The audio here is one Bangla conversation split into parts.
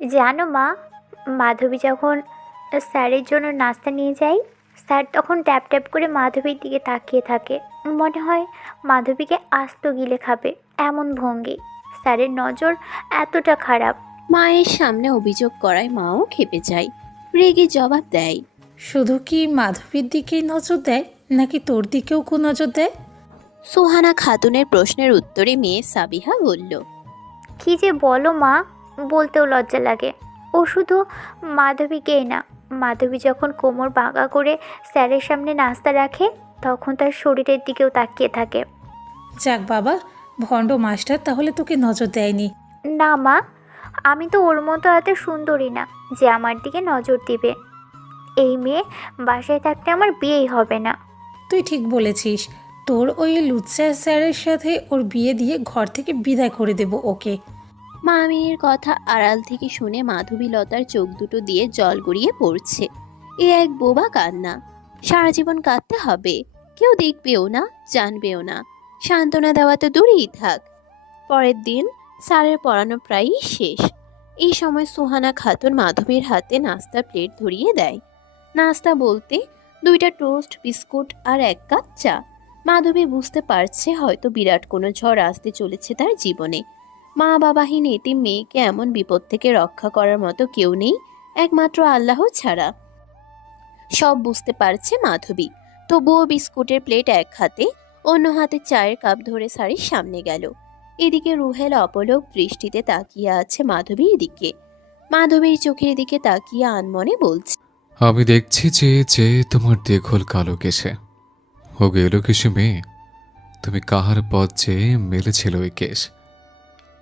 জানো মা, মাধবী যখন স্যারের জন্য নাস্তা নিয়ে যায়, স্যার তখন ট্যাপ ট্যাপ করে মাধবীর দিকে তাকিয়ে থাকে। মনে হয় মাধবীকে আস্ত গিলে খাবে, এমন ভঙ্গি। স্যারের নজর এতটা খারাপ। মায়ের সামনে অভিযোগ করায় মাও ক্ষেপে যায়, রেগে জবাব দেয়। শুধু কি মাধবীর দিকেই নজর দেয়, নাকি তোর দিকেও নজর দেয়? সুহানা খাতুনের প্রশ্নের উত্তরে মেয়ে সাবিহা বলল, কী যে বলো মা, বলতেও লজ্জা লাগে। ও শুধু মাধবীকেই না, মাধবী যখন কোমর বাঁকা করে স্যারের সামনে নাস্তা রাখে, তখন তার শরীরের দিকেও তাকিয়ে থাকে। যাক বাবা, ভণ্ড মাস্টার তাহলে তোকে নজর দেয়নি। না মা, আমি তো ওর মতো এত সুন্দরী না যে আমার দিকে নজর দিবে। এই মেয়ে বাসায় থাকতে আমার বিয়েই হবে না। তুই ঠিক বলেছিস, তোর ওই লুচ্চা স্যারের সাথে ওর বিয়ে দিয়ে ঘর থেকে বিদায় করে দেব ওকে। মা মেয়ের কথা আড়াল থেকে শুনে মাধবী লতার চোখ দুটো দিয়ে জল গড়িয়ে পড়ছে। এ এক বোবা কান্না, সারা জীবন কাঁদতে হবে। কেউ দেখবেও না, জানবেও না। সান্ত্বনা দেওয়া তো দূরেই থাক। পরের দিন স্যারের পড়ানো প্রায়ই শেষ। এই সময় সুহানা খাতুন মাধবীর হাতে নাস্তার প্লেট ধরিয়ে দেয়। নাস্তা বলতে দুইটা টোস্ট, বিস্কুট আর এক কাপ চা। মাধবী বুঝতে পারছে হয়তো বিরাট কোনো ঝড় আসতে চলেছে তার জীবনে। মা বাবাহীন এতিম মেয়েকে এমন বিপদ থেকে রক্ষা করার মতো কেউ নেই, একমাত্র আল্লাহ ছাড়া। সব বুঝতে পারছে মাধবী, তবুও বিস্কুটের প্লেট এক হাতে, অন্য হাতে চায়ের কাপ ধরে স্যারের সামনে গেল। এদিকে রুহেল অপলক দৃষ্টিতে তাকিয়ে আছে মাধবীর দিকে। মাধবীর চোখের দিকে তাকিয়ে আনমনে বলছে, আমি দেখছি যে যে তোমার দেখল কালো কেশে ও গেল কেশে মেয়ে, তুমি কাহার পথ চেয়ে মেলেছিল ওই কেশ।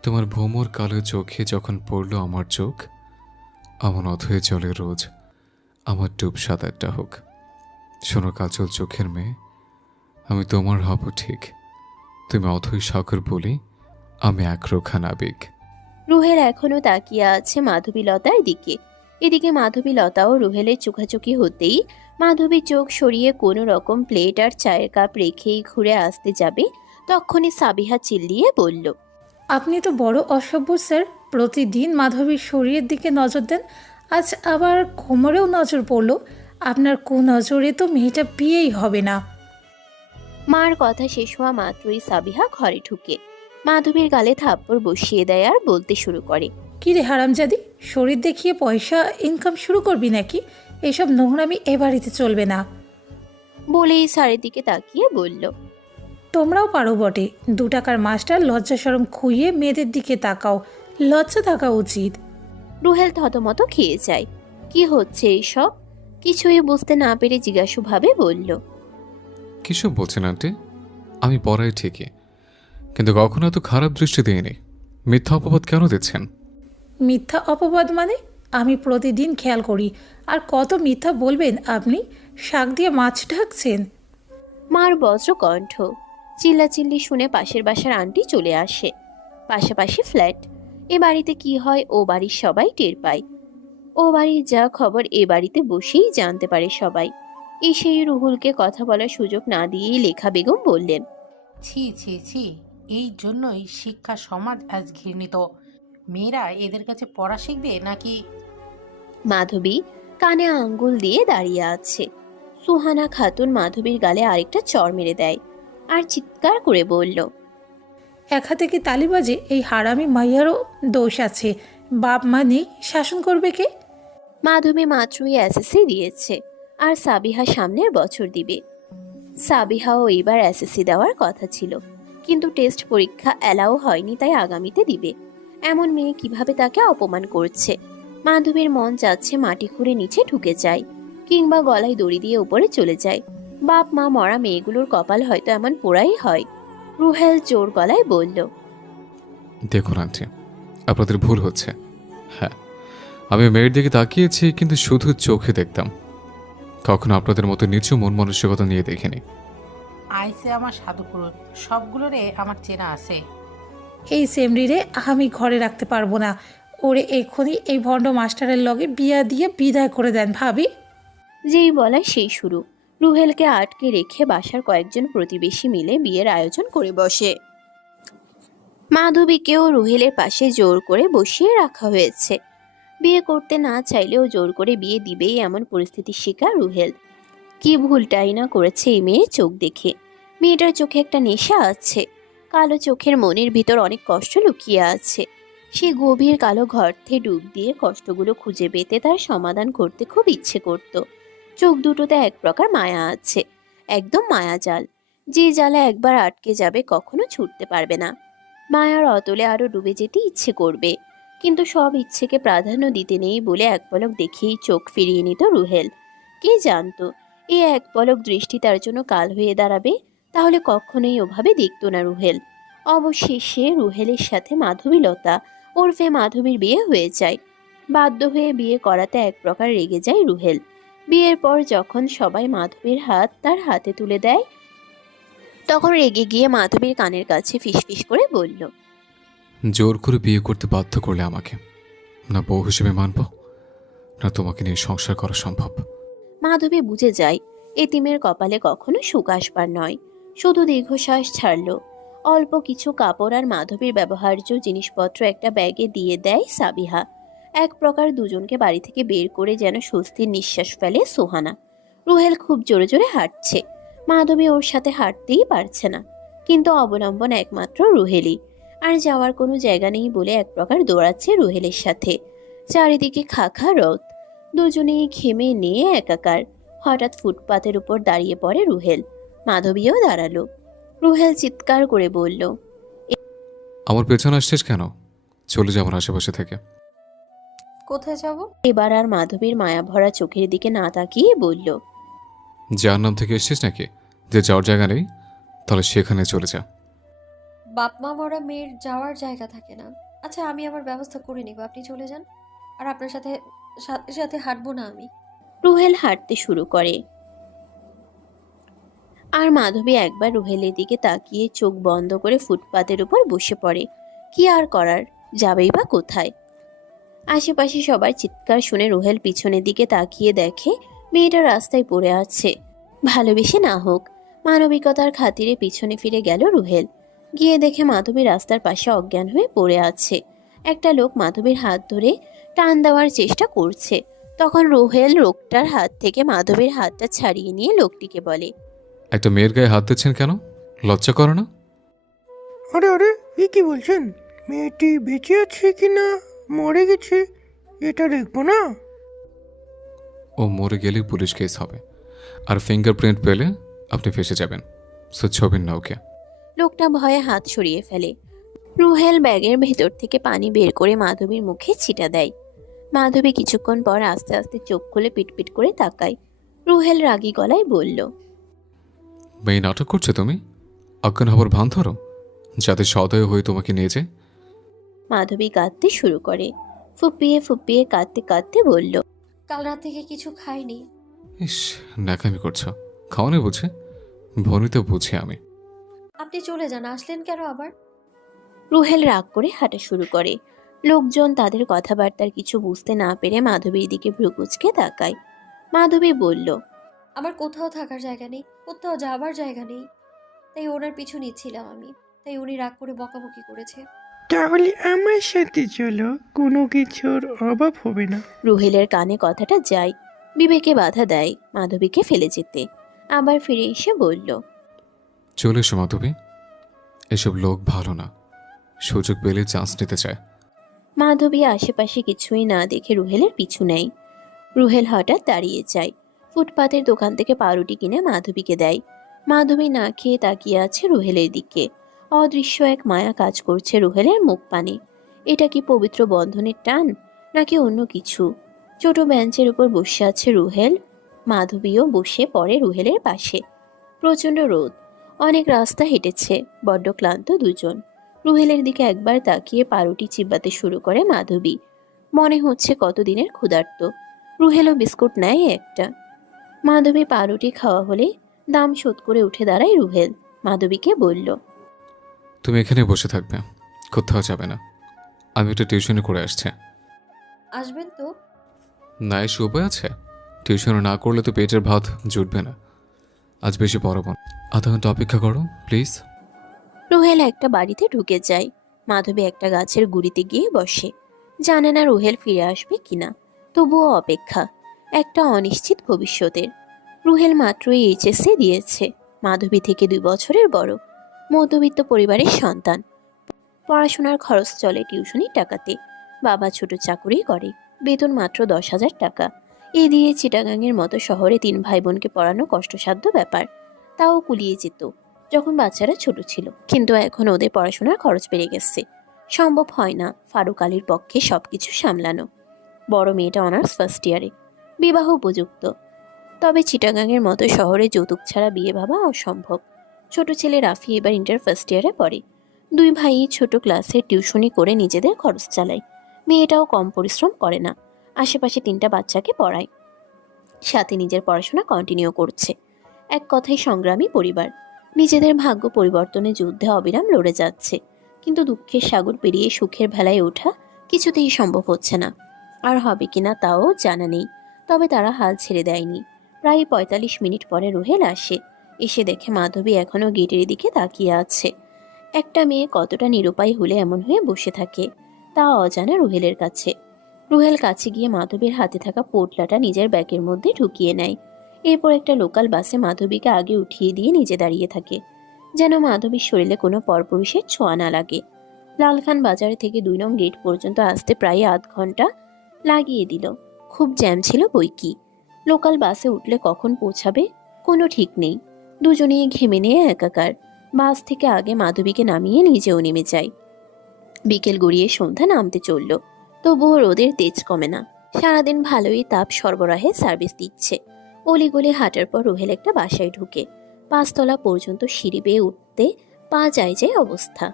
তোমার ভোমর কালো চোখে যখন পড়ল আমার চোখ, আমার অথয়ে চলে রোজ আমার ডুব সাঁতারটা হোক। শোনো কাজল চোখের মেয়ে, আমি তোমার হব ঠিক, তুমি অথই সাগর বলি, আমি একরোখা নাবিক। রুহেল এখনো তাকিয়ে আছে মাধবীলতার দিকে। এদিকে মাধবীলতাও রুহেলের চোখাচোখি হতেই মাধবী চোখ সরিয়ে কোনো রকম প্লেট আর চায়ের কাপ রেখেই ঘুরে আসতে যাবে, তখনই সাবিহা চিল্লিয়ে বলল, আপনি তো বড় অসভ্য স্যার, প্রতিদিন মাধবীর শরীরের দিকে নজর দেন, আজ আবার কোমরেও নজর পড়ল। আপনার নজরে তো মেয়েটা বিয়েই হবে না। মার কথা শেষ হওয়া মাত্রই সাবিহা ঘরে ঢুকে মাধবীর গালে থাপ্পড় বসিয়ে দেয় আর বলতে শুরু করে, কী রে হারামজাদি, শরীর দেখিয়ে পয়সা ইনকাম শুরু করবি নাকি? এসব নোংরামি এ বাড়িতে চলবে না। বলেই স্যারের দিকে তাকিয়ে বলল, তোমরাও পারো বটে, 2 টাকার মাস্টার লজ্জা শরম খুইয়ে মেয়েদের দিকে তাকাও, লজ্জা থাকা উচিত। রুহেল থতমত খেয়ে যায়। কি হচ্ছে এইসব? কিছুই বুঝতে না পেরে জিজ্ঞাসুভাবে বলল, কিসব বলছেন আন্টি? আমি পড়াই ঠিকই, কিন্তু কখনো এত খারাপ দৃষ্টি দিইনি। মিথ্যা অপবাদ কেন দিচ্ছেন? মিথ্যা অপবাদ মানে? আমি প্রতিদিন খেয়াল করি, আর কত মিথ্যা বলবেন আপনি? শাক দিয়ে মাছ ঢাকছেন? মার বজ্র কণ্ঠ। চিল্লাচিল্লি শুনে পাশের বাসার আন্টি চলে আসে। পাশাপাশি ফ্ল্যাট। এ বাড়িতে কি হয় ও বাড়ির সবাই টের পায়। ও বাড়ির যা খবর এ বাড়িতে বসেই জানতে পারে সবাই। সেই রুহুলকে কথা বলার সুযোগ না দিয়েই লেখা বেগম বললেন, ছি ছি ছি, এই জন্যই শিক্ষা সমাজ আজ ঘৃণিত। মেয়েরা এদের কাছে পড়া শিখবে নাকি? মাধবী কানে আঙ্গুল দিয়ে দাঁড়িয়ে আছে। সুহানা খাতুন মাধবীর গালে আরেকটা চড় মেরে দেয় আর চিৎকার করে বলল, এক হাতে কি তালি বাজে? এই হারামি মাইয়ারও দোষ আছে, বাপ মা নেই, শাসন করবে কে? মাধবী মাত্রই এসএসসি দিয়েছে আর সাবিহা সামনের বছর দিবে। সাবিহাও এইবার এসএসসি দেওয়ার কথা ছিল, কিন্তু টেস্ট পরীক্ষা অ্যালাও হয়নি, তাই আগামীতে দিবে। এমন মেয়ে কিভাবে তাকে অপমান করছে। মাধবীর মন চাচ্ছে মাটি খুঁড়ে নিচে ঢুকে যায়, কিংবা গলায় দড়ি দিয়ে উপরে চলে যায়। বাপ মা মরা মেয়েগুলোর কপাল হয়তো এমন পোড়াই হয়। রুহেল জোর গলায় বলল, দেখুন আন্টি, আপনাদের ভুল হচ্ছে। হ্যাঁ, আমি মেয়ের দিকে তাকিয়েছি, কিন্তু শুধু চোখে দেখতাম, কখনো আপনাদের মতো নিচু মন মানসিকতা নিয়ে দেখিনি। আইসে আমার সাধুপুরুষ, সবগুলোরে আমার চেনা আছে। এই সেমরিরে আমি ঘরে রাখতে পারবো না। ওরে এক্ষুনি এই ভণ্ড মাস্টারের লগে বিয়া দিয়ে বিদায় করে দেন ভাবি। যেই বলায় সেই শুরু। রুহেলকে আটকে রেখে বাসার কয়েকজন প্রতিবেশী মিলে বিয়ের আয়োজন করে বসে। মাধবীকেও রুহেলের পাশে জোর করে বসিয়ে রাখা হয়েছে। বিয়ে করতে না চাইলেও জোর করে বিয়ে দিবেই এমন পরিস্থিতির শিকার রুহেল। কি ভুলটাই না করেছে এই মেয়ের চোখ দেখে। মেয়েটার চোখে একটা নেশা আছে, কালো চোখের মনের ভিতর অনেক কষ্ট লুকিয়ে আছে। সে গভীর কালো গর্তে ডুব দিয়ে কষ্টগুলো খুঁজে পেতে তার সমাধান করতে খুব ইচ্ছে করত। চোখ দুটোতে এক প্রকার মায়া আছে, একদম মায়াজাল, যে জালে একবার আটকে যাবে কখনো ছুটতে পারবে না। মায়ার অতলে আরো ডুবে যেতে ইচ্ছে করবে, কিন্তু সব ইচ্ছেকে প্রাধান্য দিতে নেই বলে এক পলক দেখেই চোখ ফিরিয়ে নিত রুহেল। কে জানতো এই এক পলক দৃষ্টি তার জন্য কাল হয়ে দাঁড়াবে। তাহলে কখনোই ওভাবে দেখতো না রুহেল। অবশেষে রুহেলের সাথে মাধবীলতা ওরফে মাধবীর বিয়ে হয়ে যায়। বাধ্য হয়ে বিয়ে করাতে এক প্রকার রেগে যায় রুহেল। বিয়ের পর যখন সবাই মাধবীর হাত তার হাতে তুলে দেয়, তখন রেগে গিয়ে মাধবীর কানের কাছে ফিসফিস করে বলল, জোর করে বিয়ে করতে বাধ্য করলে আমাকে, না বউ হিসেবে মানব, না তোমাকে নিয়ে সংসার করা সম্ভব। মাধবী বুঝে যায় এতিমের কপালে কখনো সুখ আসবার নয়। শুধু দীর্ঘশ্বাস ছাড়ল। অল্প কিছু কাপড় আর মাধবীর ব্যবহার্য জিনিসপত্র একটা ব্যাগে দিয়ে দেয় সাবিহা। এক প্রকার দুজনকে বাড়ি থেকে বের করে যেন স্বস্তির নিঃশ্বাস ফেলে সোহানা। রুহেল খুব জোরে জোরে হাঁটছে। মাধবী ওর সাথে হাঁটতেই পারছে না, কিন্তু অবলম্বন একমাত্র রুহেলই। আর যাওয়ার কোনো জায়গা নেই বলে এক প্রকার দৌড়াচ্ছে রুহেলের সাথে। চারিদিকে খাখা রোদ, দুজনেই ঘেমে নিয়ে একাকার। হঠাৎ ফুটপাতের উপর দাঁড়িয়ে পড়ে রুহেল। মাধবীও দাঁড়ালো। রুহেল চিৎকার করে বলল, আমার পেছনে আসছিস কেন? চলে যাবার আশেপাশে থেকে। কোথায় যাব? এবার আর মাধবীর মায়া ভরা চোখের দিকে না তাকিয়ে বলল, যার নাম থেকে এসছিস নাকি? যে যাওয়ার জায়গা নেই, তাহলে সেখানে চলে যা। বাপ মা মরা মেয়ের যাওয়ার জায়গা থাকে না। আচ্ছা, আমি আমার ব্যবস্থা করে নিব, আপনি চলে যান। আর আপনার সাথে সাথে সাথে হাঁটবো না আমি। রুহেল হাঁটতে শুরু করে। আর মাধবী একবার রুহেলের দিকে তাকিয়ে চোখ বন্ধ করে ফুটপাতের উপর বসে পড়ে। কি আর করার, যাবেই বা কোথায়? আশেপাশে সবার চিৎকার শুনে রুহেল পিছনের দিকে তাকিয়ে দেখে মেয়েটা রাস্তায় পড়ে আছে। ভালোবেসে না হোক, মানবিকতার খাতিরে পিছনে ফিরে গেল রুহেল। গিয়ে দেখে মাধবী রাস্তার পাশে অজ্ঞান হয়ে পড়ে আছে। একটা লোক মাধবীর হাত ধরে টান দেওয়ার চেষ্টা করছে। তখন রুহেল লোকটার হাত থেকে মাধবীর হাতটা ছাড়িয়ে নিয়ে লোকটিকে বলে, একটা মেয়ের গায়ে হাত দিচ্ছেন কেন? লজ্জা করো না? আরে আরে, এ কি বলছেন? মেয়েটি বেঁচে আছে কি না মরে গেছে এটা দেখবো না? ও মরে গেলেই পুলিশ কেস হবে, আর ফিঙ্গারপ্রিন্ট পেলে আপনি ফেসে যাবেন। সো ছবেন না ওকে। লোকটা ভয়ে হাত সরিয়ে ফেলে। রুহেল ব্যাগের ভেতর থেকে পানি বের করে মাধবীর মুখে ছিটা দেয়। মাধবী কিছুক্ষণ পর আস্তে আস্তে চোখ খুলে পিটপিট করে তাকায়। রুহেল রাগী গলায় বলল, মেয়ে নাটক করছে তুমি? অজ্ঞান হবার ভান ধরো, যাতে সদয় হয়ে তোমাকে নিয়ে যায়। মাধবী কাঁদতে শুরু করে। ফুপিয়ে ফুপিয়ে কাঁদতে কাঁদতে বলল, কাল রাত থেকে কিছু খাইনি। ইস, ন্যাকামি করছো। খাওয়ানি বুঝে? ভনি তো বুঝি আমি। আপনি চলে যান, আসলেন কেন আবার? রুহেল রাগ করে হাঁটা শুরু করে। লোকজন তাদের কথাবার্তার কিছু বুঝতে না পেরে মাধবীর দিকে ভ্রুকুচকে তাকায়। মাধবী বলল, আমার কোথাও থাকার জায়গা নেই, কোথাও যাবার জায়গা নেই, তাই ওনার পিছু নিচ্ছিলাম আমি। তাই উনি রাগ করে বকাবকি করেছে। তাহলে আমার সাথে চলো, কোনো কিছুর অভাব হবে না। রুহেলের কানে কথাটা যায়, বিবেকে বাধা দেয় মাধবীকে ফেলে যেতে। আবার ফিরে এসে বলল, চলে এসো মাধবী, এসব লোক ভালো না, সুযোগ পেলে চান্স নিতে চায়। মাধবী আশেপাশে কিছুই না দেখে রুহেলের পিছু নেয়। রুহেল হঠাৎ দাঁড়িয়ে যায়। ফুটপাতের দোকান থেকে পাউরুটি কিনে মাধবীকে দেয়। মাধবী না খেয়ে তাকিয়ে আছে রুহেলের দিকে। অদৃশ্য এক মায়া কাজ করছে রুহেলের মুখ পানে। এটা কি পবিত্র বন্ধনের টান, নাকি অন্য কিছু? ছোট বেঞ্চের উপর বসে আছে রুহেল। মাধবীও বসে পড়ে রুহেলের পাশে। প্রচণ্ড রোদ, অনেক রাস্তা হেঁটেছে, বড্ড ক্লান্ত দুজন। রুহেলের দিকে একবার তাকিয়ে পাউরুটি চিবাতে শুরু করে মাধবী। মনে হচ্ছে কতদিনের ক্ষুধার্ত। রুহেলও বিস্কুট নেয় একটা। মাধবী পাউরুটি খাওয়া হলে দাম শোধ করে উঠে দাঁড়ায় রুহেল। মাধবীকে বলল, তুমি এখানে বসে থাকবে, কোথাও যাবে না। আমি একটা টিউশনে করে আসছে। আসবেন তো? না এসে উপায় আছে? টিউশনে না করলে তো পেটের ভাত জুটবে না। আজ বেশি পড়াবো না, আধা ঘন্টা অপেক্ষা করো প্লিজ। রুহেল একটা বাড়িতে ঢুকে যায়। মাধবী একটা গাছের গুড়িতে গিয়ে বসে। জানে না রুহেল ফিরে আসবে কিনা, তবুও অপেক্ষা, একটা অনিশ্চিত ভবিষ্যতের। রুহেল মাত্রই এইচএসসি দিয়েছে, মাধবী থেকে 2 বছরের বড়, মধ্যবিত্ত পরিবারের সন্তান। পড়াশোনার খরচ চলে টিউশনির টাকাতে। বাবা ছোট চাকুরি করে, বেতন মাত্র 10,000 টাকা। এ দিয়ে চিটাগাংয়ের মতো শহরে 3 ভাই বোনকে পড়ানো কষ্টসাধ্য ব্যাপার। তাও কুলিয়ে যেত যখন বাচ্চারা ছোট ছিল, কিন্তু এখন ওদের পড়াশোনার খরচ বেড়ে গেছে। সম্ভব হয় না ফারুক আলীর পক্ষে সবকিছু সামলানো। বড় মেয়েটা অনার্স ফার্স্ট ইয়ারে, বিবাহ উপযুক্ত। তবে চিটাগাংয়ের মতো শহরে যৌতুক ছাড়া বিয়ে ভাবা অসম্ভব। ছোট ছেলে রাফি এবার ইন্টার ফার্স্ট ইয়ারে পড়ে। 2 ভাই ছোট ক্লাসে টিউশনি করে নিজেদের খরচ চালায়। মেয়েটাও কম পরিশ্রম করে না, আশেপাশে 3টা বাচ্চাকে পড়ায়, সাথে নিজের পড়াশোনা কন্টিনিউ করছে। এক কথায় সংগ্রামী পরিবার। নিজেদের ভাগ্য পরিবর্তনে যুদ্ধে অবিরাম লড়ে যাচ্ছে, কিন্তু দুঃখের সাগর পেরিয়ে সুখের ভেলায় ওঠা কিছুতেই সম্ভব হচ্ছে না। আর হবে কিনা তাও জানা নেই, তবে তারা হাল ছেড়ে দেয়নি। প্রায় 45 মিনিট পরে রুহেল আসে। এসে দেখে মাধবী এখনও গেটের দিকে তাকিয়ে আছে। একটা মেয়ে কতটা নিরুপায় হলে এমন হয়ে বসে থাকে, তা অজানা রুহেলের কাছে। রুহেল কাছে গিয়ে মাধবীর হাতে থাকা পোটলাটা নিজের ব্যাগের মধ্যে ঢুকিয়ে নেয়। এরপর একটা লোকাল বাসে মাধবীকে আগে উঠিয়ে দিয়ে নিজে দাঁড়িয়ে থাকে, যেন মাধবীর শরীরে কোনো পরপুরুষের ছোঁয়া না লাগে। লালখান বাজার থেকে 2 নং গেট পর্যন্ত আসতে প্রায় আধ ঘন্টা লাগিয়ে দিল। খুব জ্যাম ছিল বই কি। লোকাল বাসে উঠলে কখন পৌঁছাবে কোনো ঠিক নেই। দুজনেই ঘেমে নিয়ে একাকার। বাস থেকে আগে মাধবীকে নামিয়ে নিজেও নেমে যায়। বিকেল গড়িয়ে সন্ধ্যা নামতে চলল, তবুও রোদের তেজ কমে না। সারাদিন ভালোই তাপ সরবরাহে সার্ভিস দিচ্ছে। অলিগলি হাঁটার পর রুহেল একটা বাসায় ঢুকে। 5 তলা পর্যন্ত সিঁড়ি বেয়ে উঠতে পা যায় যায় অবস্থা।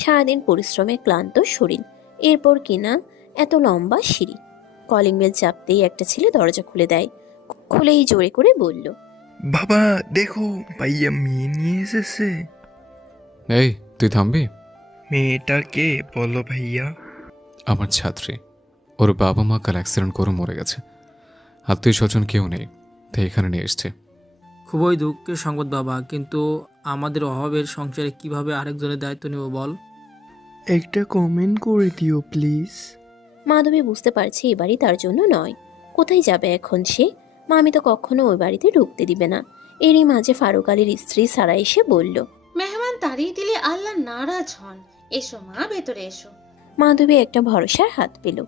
সারাদিন পরিশ্রমে ক্লান্ত শরীর, এরপর কিনা এত লম্বা সিঁড়ি। কলিং বেল চাপতেই একটা ছেলে দরজা খুলে দেয়। খুলেই জোরে করে বলল, বাবা দেখো, ভাইয়া মেয়ে নিয়ে এসেছে। এই তুই থামবি? মেয়েটা কে বলো ভাইয়া? আমার ছাত্রী। ওর বাবা মা কাল অ্যাক্সিডেন্ট করে মরে গেছে। আত্মীয় স্বজন কেউ নেই, তাই এখানে নিয়ে এসছে। খুবই দুঃখের সংবাদ বাবা, কিন্তু আমাদের অভাবের সংসারে কিভাবে আরেকজনের দায়িত্ব নেব বল? একটা কমেন্ট করে দিও প্লিজ। মাধবী বুঝতে পারছে এ বাড়ি তার জন্য নয়। কোথায় যাবে এখন সে? মামি তো কখনো ওই বাড়িতে ঢুকতে দিবে না। এরই মাঝে ফারুক আলীর স্ত্রী সারা এসে বলল, মেহমান তাড়িয়ে দিলে আল্লাহ নারাজ হন। এসো মা, ভেতরে এসো। মাধবী একটা ভরসার হাত পেল।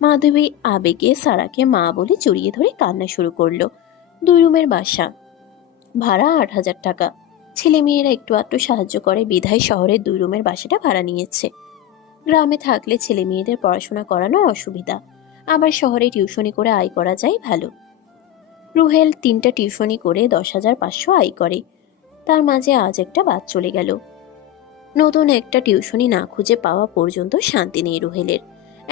মাধবী আবেগে সারাকে মা বলে জড়িয়ে ধরে কান্না শুরু করলো। 2 রুমের বাসা, ভাড়া 8,000 টাকা। ছেলে মেয়েরা একটু আধটু সাহায্য করে বিধায় শহরের 2 রুমের বাসাটা ভাড়া নিয়েছে। গ্রামে থাকলে ছেলে মেয়েদের পড়াশোনা করানো অসুবিধা, আবার শহরে টিউশনি করে আয় করা যায় ভালো। রুহেল 3টা টিউশনি করে 10,500 আয় করে। তার মাঝে আজ একটা বাদ চলে গেল। নতুন একটা টিউশনি না খুঁজে পাওয়া পর্যন্ত শান্তি নেই রুহেলের।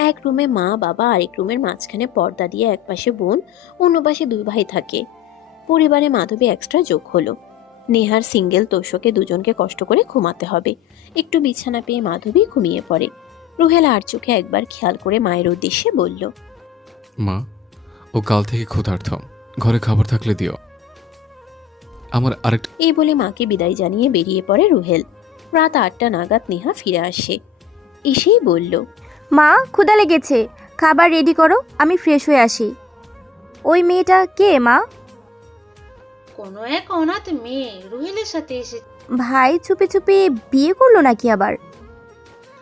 এক রুমে মা বাবা, আরেক রুমের মাঝখানে পর্দা দিয়ে এক পাশে বোন, অন্য পাশে 2 ভাই থাকে। পরিবারে মাধবী এক্সট্রা যোগ হলো। নেহার সিঙ্গেল তোষকে দুজনকে কষ্ট করে ঘুমাতে হবে। একটু বিছানা পেয়ে মাধবী ঘুমিয়ে পড়ে। রুহেল আর চোখে একবার খেয়াল করে মায়ের উদ্দেশ্যে বলল, মা, ও কাল থেকে ক্ষুধার্ত, ঘরে খাবার থাকলে দিও। আমার আরেকটা। এই বলে মাকে বিদায় জানিয়ে বেরিয়ে পড়ে রুহেল। রাত 8টা নাগাদ নেহা ফিরে আসে। এসেই বলল, মা, ক্ষুধা লেগেছে, খাবার রেডি করো, আমি ফ্রেশ হয়ে আসি। ওই মেয়েটা কে মা? কোনো এক অনাথ মেয়ে রুহেলের সাথে এসে। ভাই চুপি চুপি বিয়ে করলো নাকি আবার?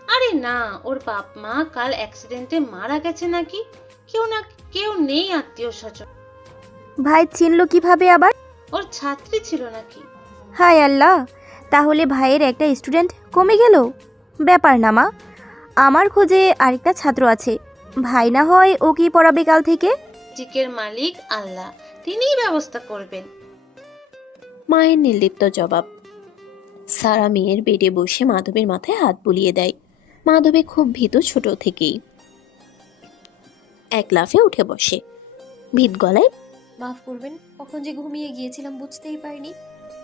আরে না, ওর বাপ মা কাল অ্যাক্সিডেন্টে মারা গেছে নাকি। কেউ নেই আত্মীয় স্বজন। ভাই চিনলো কিভাবে আবার? ওর ছাত্রী ছিল নাকি। হায় আল্লাহ, তাহলে ভাইয়ের একটা স্টুডেন্ট কমে গেল। ব্যাপার না মা, আমার খোঁজে আরেকটা ছাত্র আছে। ভাই না হয় ও কি পড়াবে কাল থেকে? জিকের মালিক আল্লাহ, তিনিই ব্যবস্থা করবেন। মায়ের নির্লিপ্ত জবাব। সারা মেয়ের বেডে বসে মাধবীর মাথায় হাত বুলিয়ে দেয়। মাধবী খুব ভীতু ছোট থেকেই। এক লাফে উঠে বসে, ভীত গলায়, মাফ করবেন, কখন যে ঘুমিয়ে গিয়েছিলাম বুঝতেই পারিনি।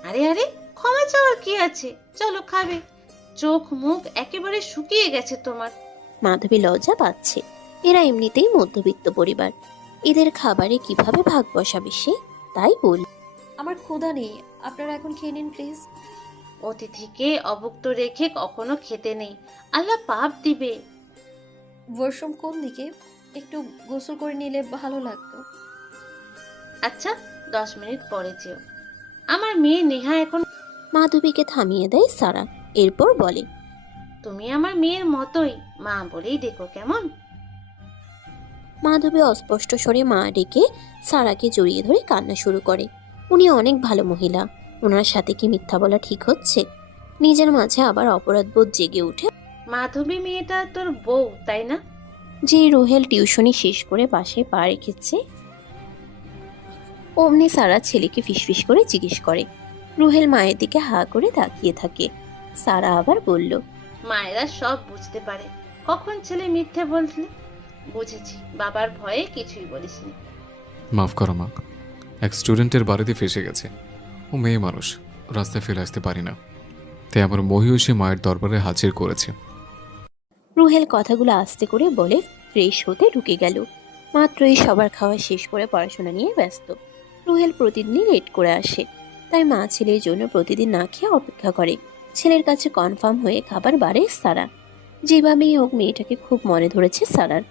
আরে আরে, ক্ষমা চাওয়ার কি আছে, চলো খাবে। চোখ মুখ একেবারে শুকিয়ে গেছে তোমার। মাধবী লজ্জা পাচ্ছে। এরা এমনিতেই মধ্যবিত্ত পরিবার, এদের খাবারে কিভাবে ভাগ বসাবে সে, তাই বল। আমার ক্ষুধা নেই, আপনারা এখন খেয়ে নিন প্লিজ। অতিথিকে অভুক্ত রেখে কখনো খেতে নেই, আল্লাহ পাপ দিবে। ওয়াশরুম কোন দিকে? একটু গোসল করে নিলে ভালো লাগতো। আচ্ছা 10 মিনিট পরে যেও। আমার মেয়ে নেহা এখন। মাধবীকে থামিয়ে দেয় সারা, এরপর বলে, তুমি আমার মেয়ের মতোই, মা বলেই ডেকো কেমন? মাধবী অস্পষ্ট স্বরে মা ডেকে সারাকে জড়িয়ে ধরে কান্না শুরু করে। উনি অনেক ভালো মহিলা, ওনার সাথে কি মিথ্যা বলা ঠিক হচ্ছে? নিজের মাঝে আবার অপরাধবোধ জেগে উঠে। মাধবী মেয়েটা তোর বউ তাই না? যে রুহেল টিউশনি শেষ করে বাসায় পা রেখেছে অমনি সারা ছেলেকে ফিসফিস করে জিজ্ঞেস করে। রুহেল মায়ের দিকে হা করে তাকিয়ে থাকে। সারা আবার বলল, মায়েরা সব বুঝতে পারে। কখন ছেলে মিথ্যে বলছিলে? বুঝেছি, বাবার ভয়ে কিছুই বলিসনি। মাফ করো মা, এক স্টুডেন্টের বাড়িতে ফেসে গেছে। ও মেয়ে মানুষ, রাস্তায় ফেলে আসতে পারি না, তাই আমার মহিষী মায়ের দরবারে হাজির করেছে। রুহেল কথাগুলো আস্তে করে বলে ফ্রেশ হতে ঢুকে গেল। মাত্রই সবার খাওয়া শেষ করে পড়াশোনা নিয়ে ব্যস্ত। রুহেল প্রতিদিনই লেট করে আসে, তাই মা ছেলের জন্য প্রতিদিন না খেয়ে অপেক্ষা করে। ছেলের কাছে কনফার্ম হয়ে খাবার বাড়ে সারা। যেভাবেই হোক মেয়েটাকে খুব মনে ধরেছে সারার।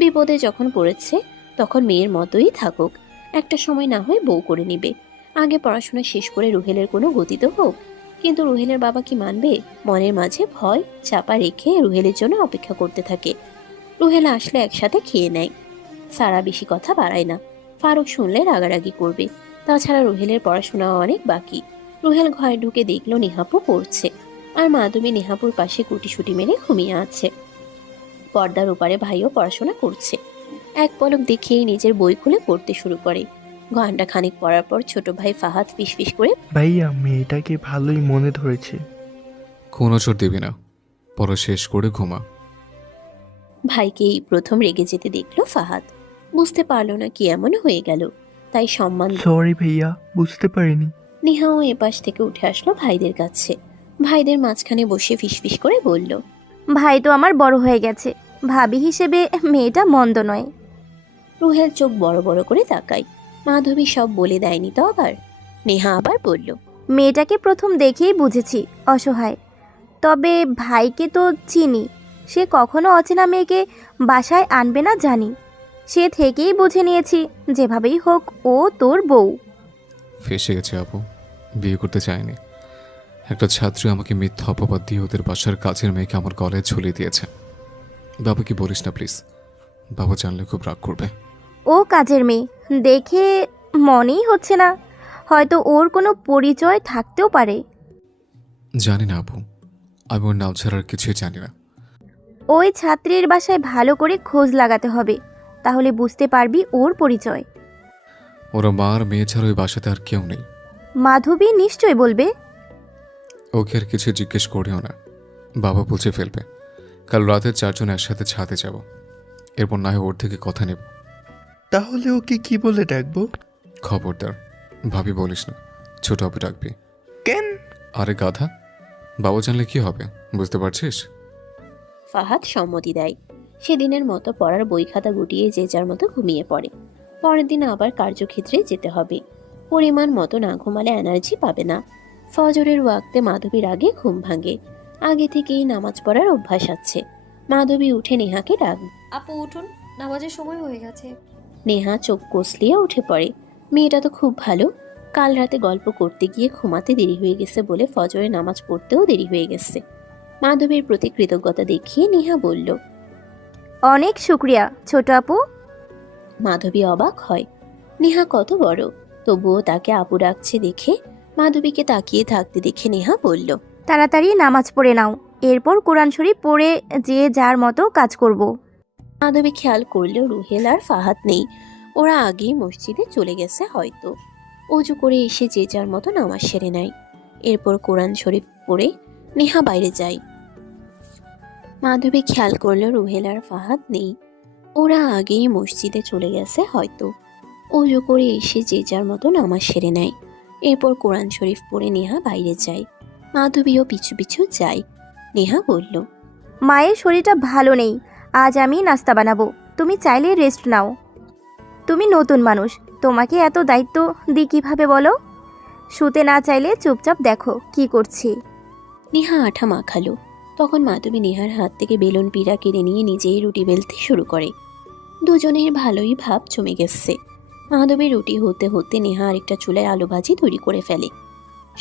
বিপদে যখন পড়েছে তখন মেয়ের মতোই থাকুক, একটা সময় না হয় বউ করে নিবে। আগে পড়াশোনা শেষ করে রুহেলের কোনো গতি তো হোক। কিন্তু রুহেলের বাবা কি মানবে? মনের মাঝে ভয় চাপা রেখে রুহেলের জন্য অপেক্ষা করতে থাকে। রুহেল আসলে একসাথে খেয়ে নেয়। সারা বেশি কথা বাড়ায় না, ফারুক শুনলে রাগারাগি করবে। তাছাড়া রুহেলের পড়াশোনা অনেক বাকি। রুহেল ঘরে ঢুকে দেখলো নেহাপু পড়ছে, আর মাধবী নেহাপুর পাশে গুটিসুটি মেরে ঘুমিয়ে আছে। পর্দার ওপারে ভাইও পড়াশোনা করছে। এক পলক দেখেই নিজের বই খুলে পড়তে শুরু করে। ঘন্টা খানিক পড়ার পর ছোট ভাই ফাহাদ ফিসফিস করে, ভাইয়া মেয়েটাকে ভালোই মনে ধরেছে। কোনো চোট দিবি না, পড়া শেষ করে ঘুমা। ভাইকেই প্রথম রেগে যেতে দেখলো ফাহাদ। বুঝতে পারলো না কি এমন হয়ে গেল, তাই সম্মান। সরি ভাইয়া, বুঝতে পারিনি। নেহাও এপাশ থেকে উঠে আসলো ভাইদের কাছে। ভাইদের মাঝখানে বসে ফিসফিস করে বলল, ভাই তো আমার বড় হয়ে গেছে, ভাবি হিসেবে মেয়েটা মন্দ নয়। রুহেল চোখ বড় বড় করে তাকায়। মাধবী সব বলে দেয়নি তো আবার? নেহা আবার বলল, মেয়েটাকে প্রথম দেখেই বুঝেছি অসহায়, তবে ভাইকে তো চিনি, সে কখনো অচেনা মেয়েকে বাসায় আনবে না জানি। সে থেকেই বুঝে নিয়েছি যেভাবেই হোক ও তোর বউ। ফেসে গেছে আপু, বিয়ে করতে চায়নি। একটা ছাত্রী আমাকে মিথ্যা অপবাদ দিয়ে ওদের বাসার কাছের মেয়েকে আমার গলায় ঝুলিয়ে দিয়েছে। বাবা কি বলিস না প্লিজ, বাবা জানলে খুব রাগ করবে। ও কাজের মেয়ে দেখে মনেই হচ্ছে না, হয়তো ওর কোনো পরিচয় থাকতেও পারে। জানি না আপু, আমি ওর নাম ছাড়া আর কিছুই জানি না। ওই ছাত্রীর বাসায় ভালো করে খোঁজ লাগাতে হবে, তাহলে বুঝতে পারবি ওর পরিচয়। ওরা মা আর মেয়ে ছাড়া ওই বাসাতে আর কেউ নেই। মাধবী নিশ্চয় বলবে। ওকে আর কিছু জিজ্ঞেস করিও না, বাবা বুঝে ফেলবে। কাল রাতে 4 জন একসাথে ছাদে যাব, এরপর না হয় ওর থেকে কথা নেব। তাহলে ওকে কি বলে ডাকবো? খবরদার ভাবি বলিস না, ছোট আপু ডাকবি। কেন? আরে গাধা, বাবা জানলে কি হবে বুঝতে পারছিস? ফাহাদ সম্মতি দেয়। সেদিনের মতো পড়ার বই খাতা গুটিয়ে যে যার মতো ঘুমিয়ে পড়ে। পরের দিন আবার কার্যক্ষেত্রে যেতে হবে। পরিমাণ মতো না ঘুমালে এনার্জি পাবে না। ফজরের ওয়াক্তে মাধবীর আগে ঘুম ভাঙে। আগে থেকেই নামাজ পড়ার অভ্যাস আছে। মাধবী উঠে নেহাকে ডাক। আপু উঠুন, নামাজের সময় হয়ে গেছে। নেহা চোখ কষলিয়ে উঠে পড়ে। মেয়েটা তো খুব ভালো, কাল রাতে গল্প করতে গিয়ে ঘুমাতে দেরি হয়ে গেছে বলে ফজরে নামাজ পড়তেও দেরি হয়ে গেছে। মাধবীর প্রতি কৃতজ্ঞতা দেখিয়ে নেহা বলল, অনেক শুক্রিয়া ছোট আপু। মাধবী অবাক হয়। নেহা কত বড়, তবুও তাকে আপু ডাকছে দেখে মাধবীকে তাকিয়ে থাকতে দেখে নেহা বলল, তাড়াতাড়ি নামাজ পড়ে নাও, এরপর কোরআন শরীফ পড়ে যে যার মতো কাজ করব। মাধবী খেয়াল করলেও রুহেল আর ফাহাদ নেই। ওরা আগেই মসজিদে চলে গেছে হয়তো। অজু করে এসে যে যার মতো নামাজ সেরে নেয়। এরপর কোরআন শরীফ পড়ে নেহা বাইরে যায়। মাধবী খেয়াল করলেও রুহেল আর ফাহাদ নেই। ওরা আগেই মসজিদে চলে গেছে হয়তো। অজু করে এসে যে যার মতো নামাজ সেরে নেয়। এরপর কোরআন শরীফ পড়ে নেহা বাইরে যায়। মাধবীও পিছু পিছু যায়। নেহা বলল, মায়ের শরীরটা ভালো নেই, আজ আমি নাস্তা বানাবো, তুমি চাইলে রেস্ট নাও। তুমি নতুন মানুষ, তোমাকে এত দায়িত্ব দিই কীভাবে বলো? শুতে না চাইলে চুপচাপ দেখো কি করছি। নেহা আঠা মাখালো। তখন মাধবী নেহার হাত থেকে বেলুন পিড়া কেড়ে নিয়ে নিজেই রুটি বেলতে শুরু করে। দুজনের ভালোই ভাব জমে গেছে। মাধবী রুটি হতে হতে নেহা আরেকটা চুলায় আলু ভাজি তৈরি করে ফেলে।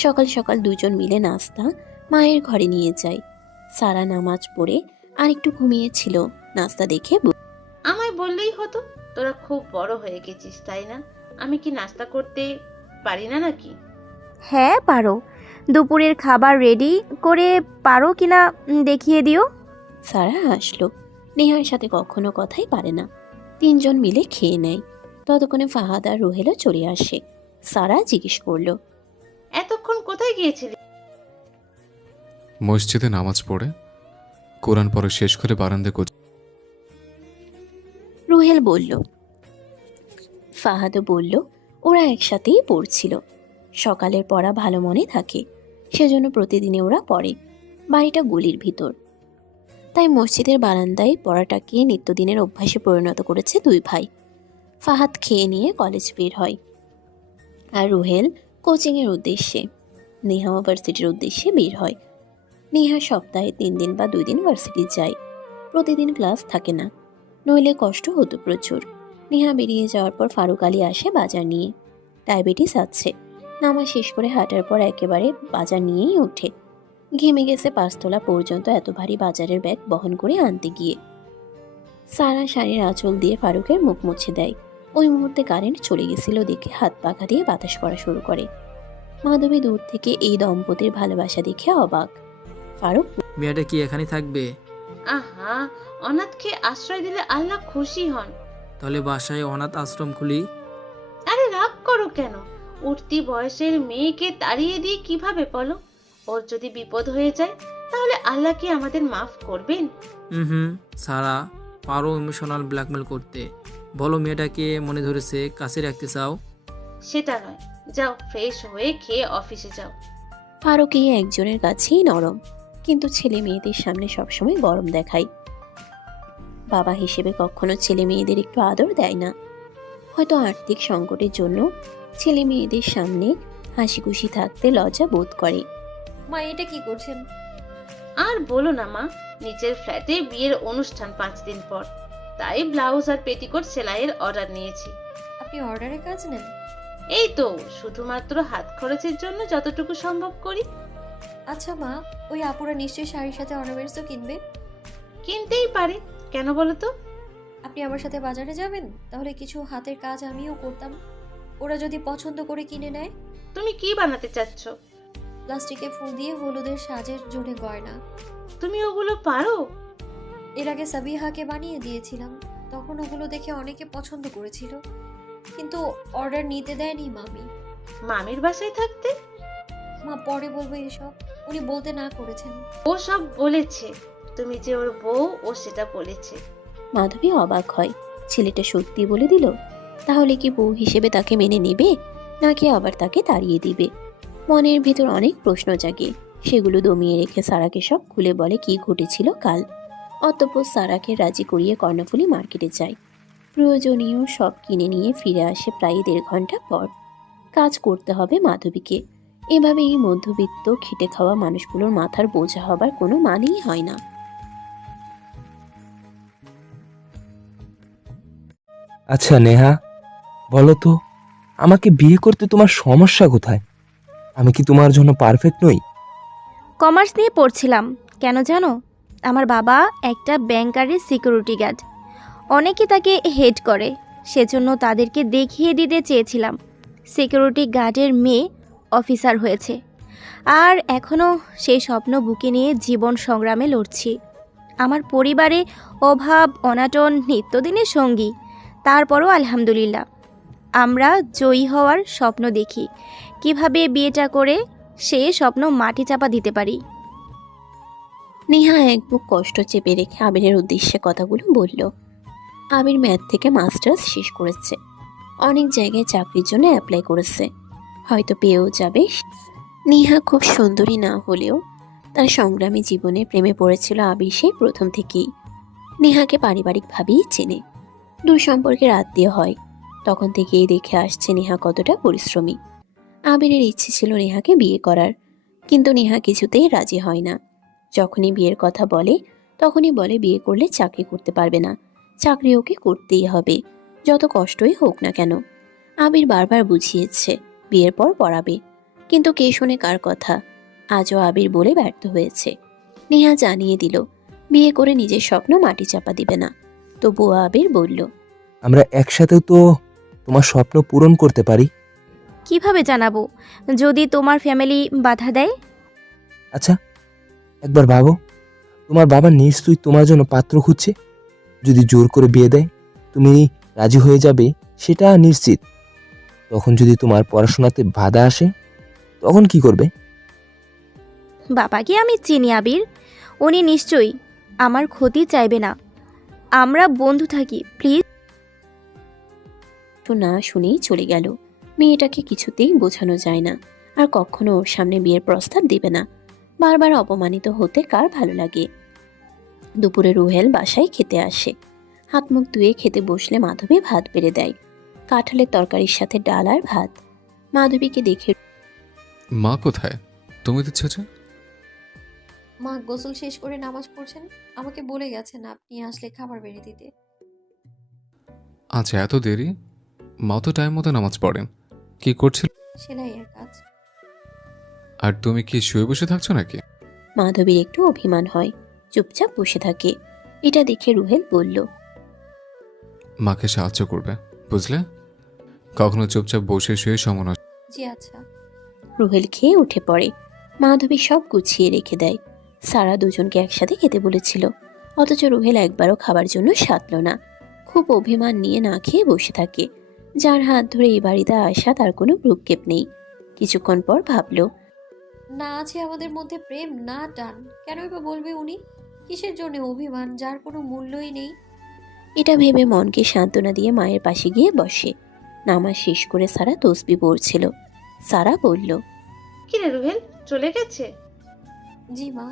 সকাল সকাল দুজন মিলে নাস্তা মায়ের ঘরে নিয়ে যায়। সারা নামাজ পড়ে আর একটু ঘুমিয়েছিল। নাস্তা দেখে আমায় বললেই হতো, তোরা খুব বড় হয়ে গেছিস তাই না? আমি কি নাস্তা করতে পারি না নাকি? হ্যাঁ পারো। দুপুরের খাবার রেডি করে পারো কিনা দেখিয়ে দিও। সারা হাসলো। নেহার সাথে কখনো কথাই পারে না। তিনজন মিলে খেয়ে নেয়। ততক্ষণে ফাহাদ আর রোহেলও চলে আসে। সারা জিজ্ঞেস করলো, এতক্ষণ কোথায় গিয়েছিলি? মসজিদে নামাজ পড়ে কোরআন পড়া শেষ করে বারান্দা করছি। রোহেল বলল। ফাহাদও বলল ওরা একসাথেই পড়ছিল। সকালের পড়া ভালো মনে থাকে, সেজন্য প্রতিদিনে ওরা পড়ে। বাড়িটা গলির ভিতর, তাই মসজিদের বারান্দায় পড়াটাকে নিত্যদিনের অভ্যাসে পরিণত করেছে দুই ভাই। ফাহাদ খেয়ে নিয়ে কলেজ বের হয়, আর রোহেল কোচিংয়ের উদ্দেশ্যে, নেহা ভার্সিটির উদ্দেশ্যে বের হয়। নেহা সপ্তাহে 3 দিন বা 2 দিন ভার্সিটি যায়। প্রতিদিন ক্লাস থাকে না, নইলে কষ্ট হতো প্রচুর। নেহা বেরিয়ে যাওয়ার পর ফারুক আলী আসে বাজার নিয়ে। ডায়াবেটিস আছে। নামাজ শেষ করে হাঁটার পর একেবারে বাজার নিয়েই ওঠে। ঘেমে গেছে 5 তলা পর্যন্ত এত ভারী বাজারের ব্যাগ বহন করে আনতে গিয়ে। সারা শাড়ির আঁচল দিয়ে ফারুকের মুখ মুছে দেয়। ওই মুহূর্তে কারেন্ট চলে গেছিল দেখে হাত পাখা দিয়ে বাতাস করা শুরু করে। মাধবী দূর থেকে এই দম্পতির ভালোবাসা দেখে অবাক। ফারুক, মেয়েটা কি এখানে থাকবে? আহা, অনাথকে আশ্রয় দিলে আল্লাহ খুশি হন। তাহলে বাসায় অনাথ আশ্রম খুলি। আরে রাগ করো কেন? উঠতি বয়সের মেয়েকে তাড়িয়ে দিয়ে কিভাবে বলো? ওর যদি বিপদ হয়ে যায় তাহলে আল্লাহ কি আমাদের মাফ করবেন? সারা, পারো ইমোশনাল ব্ল্যাকমেল করতে। বলো মেয়েটাকে মনে ধরেছে, কাছে রাখতে চাও? সেটা নয়, যাও ফ্রেশ হয়ে খেয়ে অফিসে যাও। ফারুক এই একজনের কাছেই নরম, কিন্তু ছেলে মেয়েদের সামনে সবসময় গরম দেখায়। বাবা হিসেবে কখনো ছেলে মেয়েদের একটু আদর দেয় না। হয়তো আর্থিক সংকটের জন্য ছেলে মেয়েদের সামনে হাসি খুশি থাকতে লজ্জা বোধ করে। মা এটা কি করছেন? আর বলো না মা, নিচের ফ্ল্যাটে বিয়ের অনুষ্ঠান 5 দিন পর, তাই ব্লাউজ আর পেটিকোট সেলাইয়ের অর্ডার নিয়েছি। আপনি অর্ডারে কাজ নেন? এই তো শুধুমাত্র হাত খরচের জন্য যতটুকু সম্ভব করি। আচ্ছা মা, ওই আপুরা নিশ্চয়ই শাড়ির সাথে অর্নামেন্টসও কিনবে। কিনতেই পারে, কেন বলো তো? আপনি আমার সাথে বাজারে যাবেন, তাহলে কিছু হাতের কাজ আমিও করতাম। ওরা যদি পছন্দ করে কিনে নেয়। তুমি কি বানাতে চাচ্ছ? প্লাস্টিকে ফুল দিয়ে হলুদের সাজের জন্য গয়না। তুমি ওগুলো পারো? এর আগে সাবিহাকে বানিয়ে দিয়েছিলাম, তখন ওগুলো দেখে অনেকে পছন্দ করেছিল, কিন্তু অর্ডার নিতে দেয়নি মামি। মামির বাসায় থাকতে? মা পরে বলবো এসব, উনি বলতে না করেছেন। ও সব বলেছে, তুমি যে ওর বউ ও সেটা বলেছে। মাধবী অবাক হয়, ছেলেটা সত্যি বলে দিল। তাহলে কি বউ হিসেবে তাকে মেনে নেবে, নাকি আবার তাকে তাড়িয়ে দিবে? মনের ভিতর অনেক প্রশ্ন জাগে। সেগুলো দমিয়ে রেখে সারাকে সব খুলে বলে কি ঘটেছিল কাল। অতঃপর সারাকে রাজি করিয়ে কর্ণফুলী মার্কেটে যায়। প্রয়োজনীয় সব কিনে নিয়ে ফিরে আসে প্রায় 1.5 ঘন্টা পর। কাজ করতে হবে মাধবীকে। এভাবে এই মধ্যবিত্ত খেটে খাওয়া মানুষগুলোর মাথার বোঝা হবার কোনো মানেই হয় না। আচ্ছা নেহা, বলো তো, আমাকে বিয়ে করতে তোমার সমস্যা কোথায়? আমি কি তোমার জন্য পারফেক্ট নই? কমার্স নিয়ে পড়ছিলাম, কেন জানো? আমার বাবা একটা ব্যাংকারের সিকিউরিটি গার্ড। অনেকে তাকে হেড করে, সেজন্য তাদেরকে দেখিয়ে দিতে চেয়েছিলাম সিকিউরিটি গার্ডের মেয়ে অফিসার হয়েছে। আর এখনও সেই স্বপ্ন বুকে নিয়ে জীবন সংগ্রামে লড়ছি। আমার পরিবারে অভাব অনাটন নিত্যদিনের সঙ্গী, তারপরও আলহামদুলিল্লাহ আমরা জয়ী হওয়ার স্বপ্ন দেখি। কিভাবে বিয়েটা করে সে স্বপ্ন মাটি চাপা দিতে পারি। নেহা এক বুক কষ্ট চেপে রেখে আবিরের উদ্দেশ্যে কথাগুলো বলল। আবির ম্যাথ থেকে মাস্টার্স শেষ করেছে, অনেক জায়গায় চাকরির জন্য অ্যাপ্লাই করেছে, হয়তো পেয়েও যাবে। নেহা খুব সুন্দরী না হলেও তার সংগ্রামী জীবনে প্রেমে পড়েছিল আবির সেই প্রথম থেকেই। নেহাকে পারিবারিকভাবেই চেনে, দূর সম্পর্কের আত্মীয় হয়। তখন থেকেই দেখে আসছে নেহা কতটা পরিশ্রমী। আবিরের ইচ্ছে ছিল নেহাকে বিয়ে করার, কিন্তু নেহা কিছুতেই রাজি হয় না। যখনই বিয়ের কথা বলে তখনই বলে বিয়ে করলে চাকরি করতে পারবে না, চাকরি ওকে করতেই হবে, যত কষ্টই হোক না কেন। আবির বারবার বুঝিয়েছে বিয়ের পর পড়াবে, কিন্তু কে শোনে কার কথা। আজও আবির বলে ব্যর্থ হয়েছে। নেহা জানিয়ে দিল বিয়ে করে নিজের স্বপ্ন মাটি চাপা দিবে না। তবুও আবির বলল, আমরা একসাথেও তো তোমার স্বপ্ন পূরণ করতে পারি। কিভাবে জানাবো যদি তোমার ফ্যামিলি বাধা দেয়? আচ্ছা, একবার ভাবো, তোমার বাবা নিশ্চয়ই তোমার জন্য পাত্র খুঁজছে। যদি জোর করে বিয়ে দেয়, তুমি রাজি হয়ে যাবে সেটা নিশ্চিত। তখন যদি তোমার পড়াশোনাতে বাধা আসে, তখন কি করবে? বাবাকে আমি চিনি আবির, উনি নিশ্চয়ই আমার ক্ষতি চাইবে না। আমরা বন্ধু থাকি, প্লিজ। তো না শুনেই চলে গেল। মেয়েটাকে কিছুতেই বোঝানো যায় না আর কখনো ওর সামনে বিয়ের প্রস্তাব দিবে না। বারবার অপমানিত হতে কার ভালো লাগে। দুপুরে রুহেল বাসায় খেতে আসে। হাত মুখ ধুয়ে খেতে বসলে মাধবী ভাত বেড়ে দেয়, কাঁঠালের তরকারির সাথে ডাল আর ভাত। মাধবীকে দেখে মা কোথায়? তুমি দিচ্ছ যে? মা গোসল শেষ করে নামাজ পড়ছেন, আমাকে বলে গেছেন আপনি আসলে খাবার বেড়ে দিতে। আচ্ছা, এত দেরি? মা তো টাইম মতো নামাজ পড়েন। কি করছিল? সেলাইয়ের কাজ। আর তুমি কি শুয়ে বসে থাকছো নাকি? মাধবীর একটু অভিমান হয়, চুপচাপ বসে থাকে। এটা দেখে রুহেল বলল, মাকে সাহায্য করবে, বুঝলে? কখনো চুপচাপ বসে শুয়ে সমালোচনা। জি আচ্ছা। রুহেল খেয়ে উঠে পড়ে। মাধবী সব গুছিয়ে রেখে দেয়। সারা দুজনকে একসাথে খেতে বলেছিল, অথচ রুহেল একবারও খাবার জন্য সাধল না। খুব অভিমান নিয়ে না খেয়ে বসে থাকে। যার হাত ধরে এই বাড়িতে আসা তার কোনো ভ্রুক্ষেপ নেই। কিছুক্ষণ পর ভাবল, না আছে আমাদের মধ্যে প্রেম, না টান, কেনই বা বলবে উনি? কিসের জন্য অভিমান যার কোনো মূল্যই নেই? এটা ভেবে মনকে সান্ত্বনা দিয়ে মায়ের পাশে গিয়ে বসে। নামাজ শেষ করে সারা তসবি পড়ছিল। সারা বলল, কিরে রুহেল, চলে গেছে? জি মা।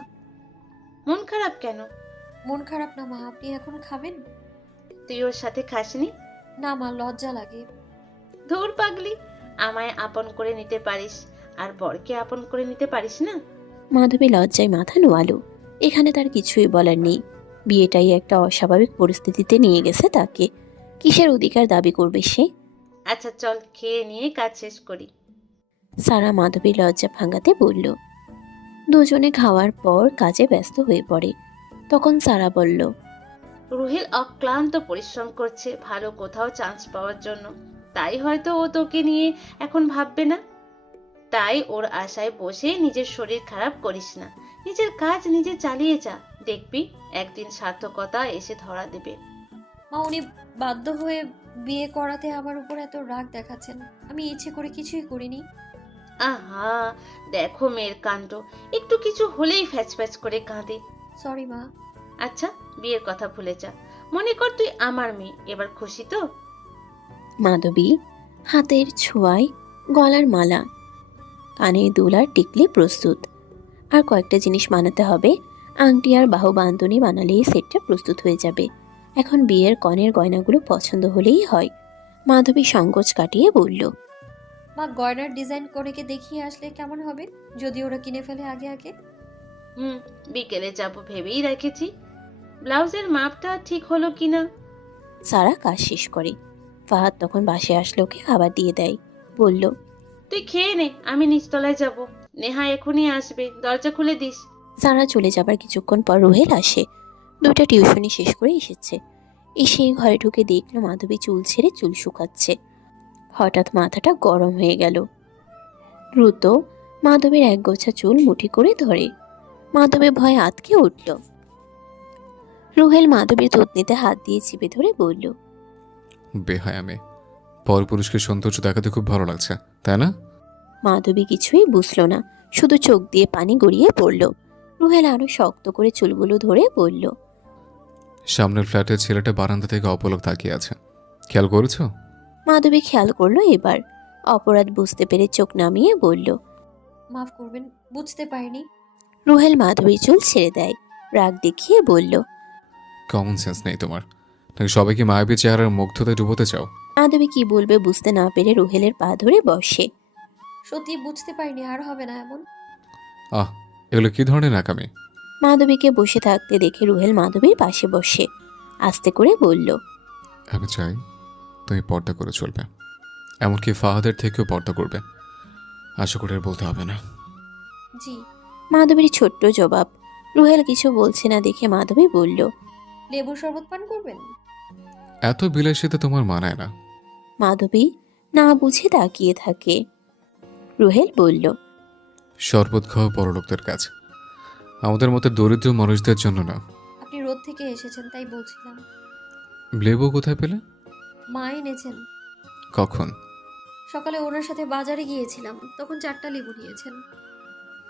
মন খারাপ কেন? মন খারাপ না মা, আপনি এখন খাবেন? তুই ওর সাথে খাসনি? না মা, লজ্জা লাগে। ধুর পাগলি, আমায় আপন করে নিতে পারিস আর বরকে আপন করে নিতে পারিস না? মাধবী লজ্জায় মাথা নোয়ালো। এখানে তার কিছুই বলার নেই। বিয়েটাই একটা অস্বাভাবিক পরিস্থিতিতে নিয়ে গেছে তাকে। কিসের অধিকার দাবি করবে সে? আচ্ছা চল, খেয়ে নিয়ে কাজ শেষ করি। সারা মাধবীর লজ্জা ভাঙাতে বলল। দুজনে খাওয়ার পর কাজে ব্যস্ত হয়ে পড়ে। তখন সারা বলল, রুহেল অক্লান্ত পরিশ্রম করছে ভালো কোথাও চান্স পাওয়ার জন্য, তাই হয়তো ও তোকে নিয়ে এখন ভাববে না। তাই ওর আশায় বসে নিজের শরীর খারাপ করিস না, নিজের কাজ নিজে চালিয়ে যা, দেখবি একদিন সার্থকতা এসে ধরা দেবে। মা, উনি বাধ্য হয়ে বিয়ে করাতে আমার উপর এত রাগ দেখাচ্ছেন, আমি ইচ্ছে করে কিছুই করিনি। আহা, দেখো মেয়ের কাণ্ড, একটু কিছু হলেই ফ্যাচ ফ্যাচ করে কাঁদে। সরি মা। আচ্ছা, বিয়ের কথা ভুলে যা, মনে কর তুই আমার মেয়ে, এবার খুশি তো? মাধবী হাতের ছোঁয়ায় গলার মালা, কানের দুল আর টিকলি প্রস্তুত। আর কয়েকটা জিনিস বানাতে হবে। আংটি আর বাহু বান্ধনী বানালেই সেটটা প্রস্তুত হয়ে যাবে। এখন বিয়ের কনের গয়নাগুলো পছন্দ হলেই হয়। মাধবী সংকোচ কাটিয়ে বলল, মা, গয়নার ডিজাইন কনেকে দেখিয়ে আসলে কেমন হবে যদি ওরা কিনে ফেলে আগে আগে? বিকেলে যাবো ভেবেই রেখেছি। ব্লাউজের মাপটা ঠিক হলো কিনা। সারা কাজ শেষ করে। ফাহাদ তখন বাসে আসলে ওকে খাবার দিয়ে দেয়। বলল, তুই খেয়ে নে, আমি নিচতলায় যাব। নেহা এখনই আসবে, দরজা খুলে দিস। সারা চলে যাবার কিছুক্ষণ পর রুহেল আসে। দুইটা টিউশনি শেষ করে এসেছে। এসে ঘরে ঢুকে দেখলো মাধবী চুল ছেড়ে চুল শুকাচ্ছে। হঠাৎ মাথাটা গরম হয়ে গেল। দ্রুত মাধবীর এক গোছা চুল মুঠি করে ধরে। মাধবী ভয়ে আঁতকে উঠল। রুহেল মাধবীর থুতনিতে হাত দিয়ে চিপে ধরে বলল, বেহায়া মেয়ে, পরপুরুষকে সৌন্দর্য দেখাতে খুব ভালো লাগছে, তাই না? মাধবী কিছুই বুঝল না, শুধু চোখ দিয়ে পানি গড়িয়ে পড়ল। রুহেল আরো শক্ত করে চুলগুলো ধরে বলল, সামনের ফ্ল্যাটের ছেলেটা বারান্দা থেকে অপলক তাকিয়ে আছে, খেয়াল করেছো? মাধবী খেয়াল করলো এবার। অপরাধ বুঝতে পেরে চোখ নামিয়ে বলল, মাফ করবেন, বুঝতে পারিনি। রুহেল মাধবীর চুল ছেড়ে দেয়। রাগ দেখিয়ে বলল, কমন সেন্স নেই তোমার, নাকি সবাইকে মায়াবী চেহারার মুগ্ধতায় ডুবোতে চাও? মাধবী কি বলবে বুঝতে না পেরে রুহেলের পা ধরে বসে। সত্যি বুঝতে পারিনি, আর হবে না এমন। এগুলো কি ধরনের নাকামি? মাধবীকে বসে থাকতে দেখে রুহেল মাধবীর পাশে বসে আস্তে করে বলল, আমি চাই তুমি পর্দা করে চলবে, এমনকি ফাহাদের থেকেও পর্দা করবে। আশা করে আর বলতে হবে না। জি। মাধবীর ছোট্ট জবাব। রুহেল কিছু বলছে না দেখে মাধবী বলল, লেবুর শরবত পান করবেন? এত বিলাসিতা তোমার মানায় না। মাধবী না বুঝে তাকিয়ে থাকে। রুহেল বলল, শরবত খাওয়া বড়লোকদের কাজ, আমাদের মতো দরিদ্র মানুষদের জন্য না। আপনি রোদ থেকে এসেছেন তাই বলছিলাম। লেবু কোথায় পেলে? মা এনেছেন। কখন? সকালে ওনার সাথে বাজারে গিয়েছিলাম, তখন 4টা লেবু নিয়েছেন।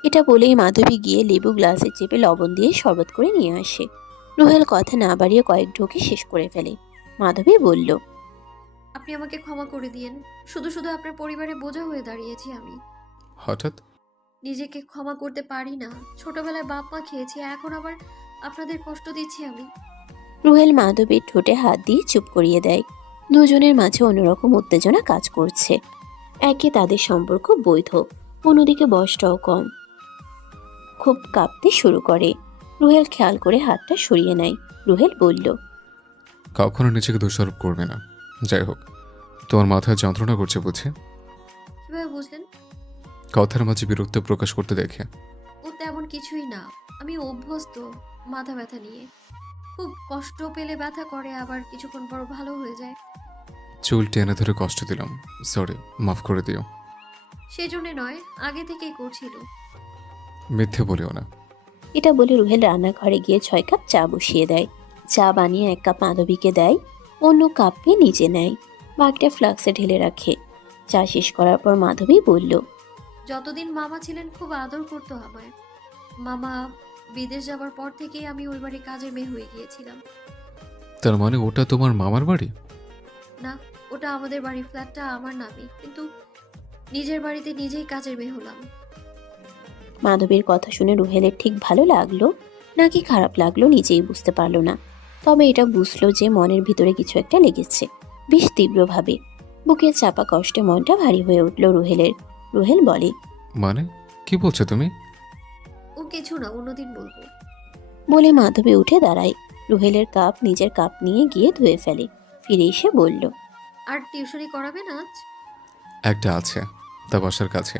এটা বলেই মাধবী গিয়ে লেবু গ্লাসে চেপে লবণ দিয়ে শরবত করে নিয়ে আসে। রুহেল কথা না বাড়িয়ে কয়েক ঢোকে শেষ করে ফেলে। মাধবী বলল, আপনি আমাকে ক্ষমা করে দিয়েন। শুধু শুধু আপনার পরিবারে বোঝা হয়ে দাঁড়িয়েছি আমি। হঠাৎ? নিজেকে ক্ষমা করতে পারি না। ছোটবেলায় বাপ মা খেয়েছি, এখন আবার আপনাদের কষ্ট দিচ্ছি আমি। রুহেল মাধবীর ঠোঁটে হাত দিয়ে চুপ করিয়ে দেয়। দুজনের মাঝে অন্যরকম উত্তেজনা কাজ করছে। একে তাদের সম্পর্ক বৈধ, অন্যদিকে বয়সটাও কম। খুব কাঁপতে শুরু করে। রুহেল খেয়াল করে হাতটা সরিয়ে নেয়। রুহেল বলল, কখনো নিজেকে দোষারোপ করবে না। যাই হোক, তোমার মাথায় যন্ত্রণা করছে বুঝে? কিভাবে বুঝলেন? কথার মাঝে বিরক্ত প্রকাশ করতে দেখে। ও তেমন কিছুই না, আমি অভ্যস্ত মাথা ব্যথা নিয়ে। খুব কষ্ট পেলে ব্যথা করে, আবার কিছুক্ষণ পর ভালো হয়ে যায়। চুল টেনে ধরে কষ্ট দিলাম, সরি, মাফ করে দিও। সেজন্য নয়, আগে থেকেই করছিল। মিথ্যে বলিও না। এটা বলে রুহেল রান্নাঘরে গিয়ে 6 কাপ চা বসিয়ে দেয়। চা বানিয়ে 1 কাপ মাধবীকে দেয়, অন্য কাপে নিজে নেয়, বাকিটা ফ্লাক্সে ঢেলে রাখে। চা শেষ করার পর মাধবী বলল, যতদিন মামা ছিলেন খুব আদর করতো আমায়। মামা বিদেশ যাবার পর থেকেই আমি ওই বাড়ি কাজের মেয়ে হয়ে গিয়েছিলাম। তার মানে ওটা তোমার মামার বাড়ি? না, ওটা আমাদের বাড়ি, ফ্ল্যাটটা আমার নামে, কিন্তু নিজের বাড়িতে নিজেই কাজের মেয়ে হলাম। মাধবীর কথা শুনে রুহেলের ঠিক ভালো লাগলো নাকি খারাপ লাগলো নিজেই বুঝতে পারলো না। তবে এটা বুঝলো যে মনের ভিতরে কিছু একটা লেগেছে, বেশ তীব্রভাবে। বুকের চাপা কষ্টে মনটা ভারী হয়ে উঠল রুহেলের। রুহেল বলে, মানে কি বলছো তুমি? ও কিছু না, অন্যদিন বলবো। বলে মাধবী উঠে দাঁড়ায়। রুহেলের কাপ নিজের কাপ নিয়ে গিয়ে ধুয়ে ফেলে। ফিরে এসে বলল, আর টিউশনি করাবেন আজ? একটা আছে, তা বাসার কাছে,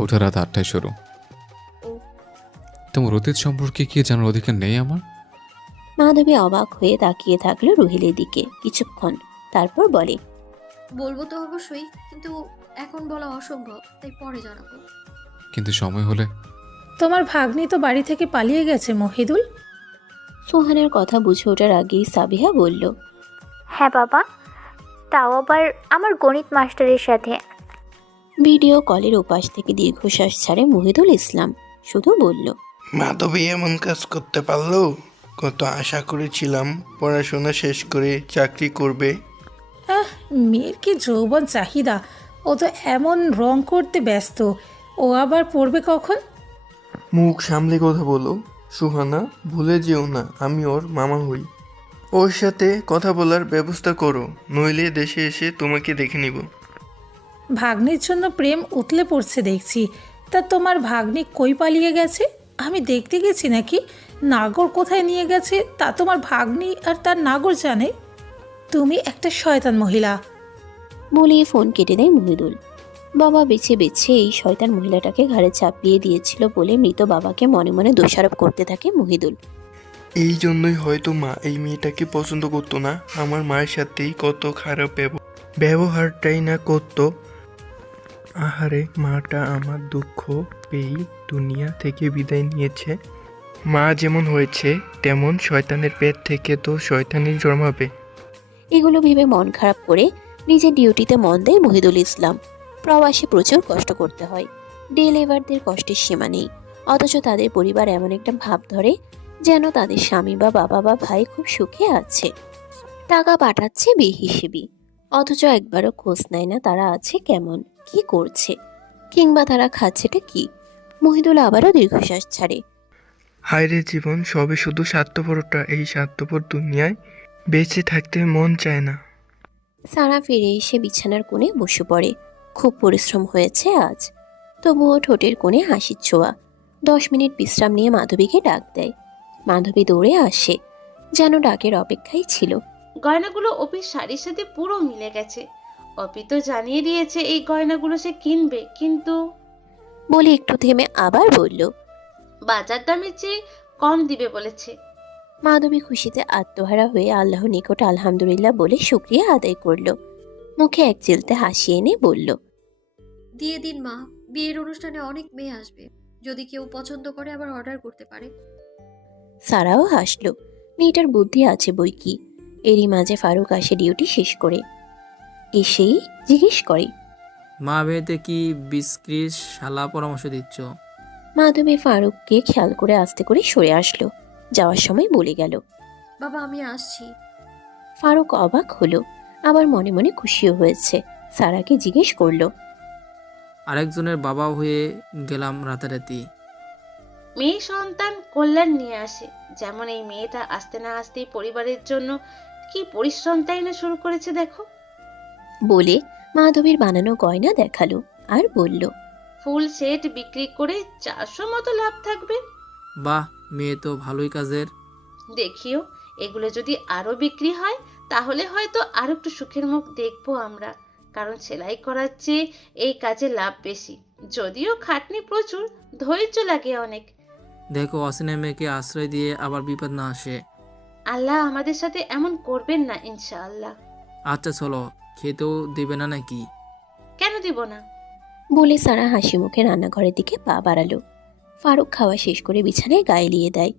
ওটা রাত 8টায় শুরু। ও। তোমার অতীত সম্পর্কে কি জানার অধিকার নেই আমার? মাধবী অবাক হয়ে তাকিয়ে থাকলো রুহেলের দিকে কিছুক্ষণ, তারপর বলে, বলবো তো অবশ্যই, কিন্তু এখন বলা অসম্ভব, তাই পরে জানাবো। কিন্তু সময় হলে? তোমার ভাগ্নি তো বাড়ি থেকে পালিয়ে গেছে মহিদুল। সোহানের কথা বুঝে ওঠার আগেই সাবিহা বলল, হ্যাঁ বাবা, তাও আবার আমার গণিত মাস্টারের সাথে। ভিডিও কলের ওপাশ থেকে দীর্ঘশ্বাস ছাড়ে মহিদুল ইসলাম, শুধু বলল, মাধবী এমন কাজ করতে পারলো? কত আশা করেছিলাম পড়াশোনা শেষ করে চাকরি করবে। মেয়ের কি যৌবন চাহিদা, ও তো এমন রং করতে ব্যস্ত, ও আবার পড়বে কখন? মুখ সামলে কথা বলো সুহানা, ভুলে যেও না আমি ওর মামা হই। ওর সাথে কথা বলার ব্যবস্থা করো, নইলে দেশে এসে তোমাকে দেখে নিব। ভাগ্নির জন্য প্রেম উতলে পড়ছে দেখছি। তা তোমার ভাগ্নি কই পালিয়ে গেছে? আমি দেখতে গেছি নাকি? নাগর কোথায় নিয়ে গেছে তা তোমার ভাগ্নি আর তার নাগর জানে। তুমি একটা শয়তান মহিলা। বলে ফোন কেটে দেয় মহিদুল। বাবা বেছে বেছে এই শয়তান মহিলাটাকে ঘাড়ে চাপিয়ে দিয়েছিল বলে মৃত বাবাকে মনে মনে দোষারোপ করতে থাকে মহিদুল। এই জন্যই হয়তো মা এই মেয়েটাকে পছন্দ করতো না। আমার মায়ের সাথেই কত খারাপ ব্যবহারটাই না করতো। আহারে, মাটা আমার দুঃখ পেয়েই দুনিয়া থেকে বিদায় নিয়েছে। মা যেমন হয়েছে তেমন শয়তানের পেট থেকে তো শয়তানই জন্মাবে। এগুলো ভেবে মন খারাপ করে নিজের ডিউটিতে মন দেয় মহিদুল ইসলাম। প্রবাসে প্রচুর কষ্ট করতে হয়, ডে লেবারদের কষ্টের সীমা নেই, অথচ তাদের পরিবার এমন একটা ভাব ধরে যেন তাদের স্বামী বা বাবা বা ভাই খুব সুখে আছে, টাকা পাঠাচ্ছে বেহিসেবি, অথচ একবারও খোঁজ নেয় না তারা আছে কেমন, কি করছে, কিংবা তারা খাচ্ছেটা কি। মহিদুল আবারও দীর্ঘশ্বাস ছাড়ে। হায়রে জীবন, সবে শুধু স্বার্থপরতা। এই স্বার্থপর দুনিয়ায় বেঁচে থাকতে মন চায় না। সারা ফিরে এসে বিছানার কোণে বসে পড়ে। খুব পরিশ্রম হয়েছে আজ, তবুও ঠোঁটের কোণে হাসির ছোঁয়া। 10 মিনিট বিশ্রাম নিয়ে মাধবীকে ডাক দেয়। মাধবী দৌড়ে আসে, যেন ডাকের অপেক্ষায় ছিল। গয়নাগুলো অপির শাড়ির সাথে পুরো মিলে গেছে। অপি তো জানিয়ে দিয়েছে এই গয়নাগুলো সে কিনবে, কিন্তু বলে একটু থেমে আবার বলল। বাজার দামের চেয়ে কম দিবে বলেছে। মাধবী খুশিতে আত্মহারা হয়ে আল্লাহর নিকট আলহামদুলিল্লাহ বলে শুকরিয়া আদায় করল। মুখে এক চিলতে হাসি এনে বলল, দিয়ে দিন মা, বিয়ের অনুষ্ঠানে অনেক মেয়ে আসবে, যদি কেউ পছন্দ করে আবার অর্ডার করতে পারে। সারাও হাসল। মেয়েটার বুদ্ধি আছে বই কি। এরই মাঝে ফারুক আসে ডিউটি শেষ করে। এসেই জিজ্ঞেস করে, মা বিয়েতে কি বিস্ক্রিস শালা পরামর্শ দিচ্ছ? মাধবী ফারুককে খেয়াল করে আস্তে করে সরে আসলো। যাওয়ার সময় বলে গেল, বাবা আমি আসছি। ফারুক অবাক হলো, আবার মনে মনে খুশিও হয়েছে। সারাকে জিজ্ঞেস করলো, আরেকজনের বাবা হয়ে গেলাম রাতারাতি। মেয়ে সন্তান কল্যাণ নিয়ে আসে। যেমন এই মেয়েটা আসতে না আসতেই পরিবারের জন্য কি পরিশ্রম তাই না শুরু করেছে দেখো। বলে মাধবীর বানানো গয়না দেখালো আর বলল, ফুল সেট বিক্রি করে 400 মতো লাভ থাকবে। বাহ, মেয়ে তো ভালোই কাজের। দেখিও, এগুলো যদি আরো বিক্রি হয় তাহলে হয়তো আরো একটু সুখের মুখ দেখবো আমরা। কারণ সেলাই করার চেয়ে এই কাজে লাভ বেশি, যদিও খাটনি প্রচুর, ধৈর্য লাগে অনেক। দেখো অসিনা মেয়েকে আশ্রয় দিয়ে আবার বিপদ না আসে। আল্লাহ আমাদের সাথে এমন করবেন না ইনশাআল্লাহ। আচ্ছা চলো, খেতেও দেবে না নাকি? কেন দিব না? বলে সারা হাসি মুখে রান্নাঘরের দিকে পা বাড়ালো। ফারুক খাওয়া শেষ করে বিছানায় গায়ে লিয়ে দেয়।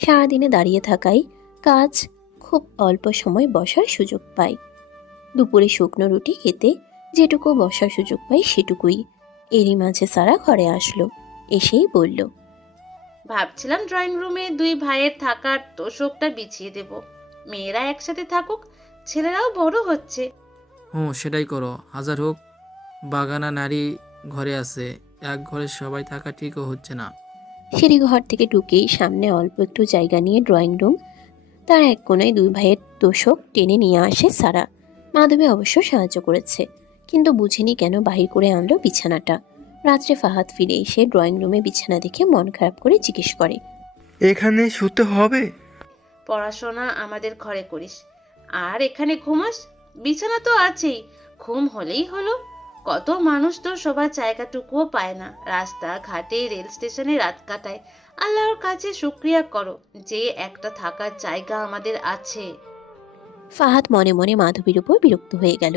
সারাদিনে দাঁড়িয়ে থাকায় কাজ খুব অল্প সময় বসার সুযোগ পায়। দুপুরে শুকনো রুটি খেতে যেটুকু বসার সুযোগ পায় সেটুকুই। এরই মাঝে সারা ঘরে আসলো। এসেই বলল, ভাবছিলাম ড্রয়িং রুমে 2 ভাইয়ের থাকার তোষকটা বিছিয়ে দেব। মেয়েরা একসাথে থাকুক, ছেলেরাও বড় হচ্ছে। সেটাই করো। হাজার হোক বাগানা নারী ঘরে আছে, এক ঘরে সবাই থাকা ঠিকও হচ্ছে না। সিঁড়ি ঘর থেকে ঢুকেই সামনে অল্প একটু জায়গা নিয়ে ড্রয়িং রুম। তার এক কোণায় 2 ভাইয়ের তোষক টেনে নিয়ে আসে সারা। মাধবী অবশ্য সাহায্য করেছে, কিন্তু বুঝেনি কেন বাহির করে আনলো বিছানাটা। রাত্রে ফাহাদ ফিরে এসে ড্রয়িং রুমে বিছানা দেখে মন খারাপ করে জিজ্ঞেস করে, এখানে শুতে হবে? পড়াশোনা আমাদের ঘরে করিস আর এখানে ঘুমাস? বিছানা তো আছেই, ঘুম হলেই হলো। কত মানুষ তো সবার জায়গাটুকুও পায় না, রাস্তা ঘাটে রেল স্টেশনে রাত কাটায়। আল্লাহর কাছে শুকরিয়া করো যে একটা থাকার জায়গা আমাদের আছে। ফাহাদ মনে মনে মাধবীর উপর বিরক্ত হয়ে গেল।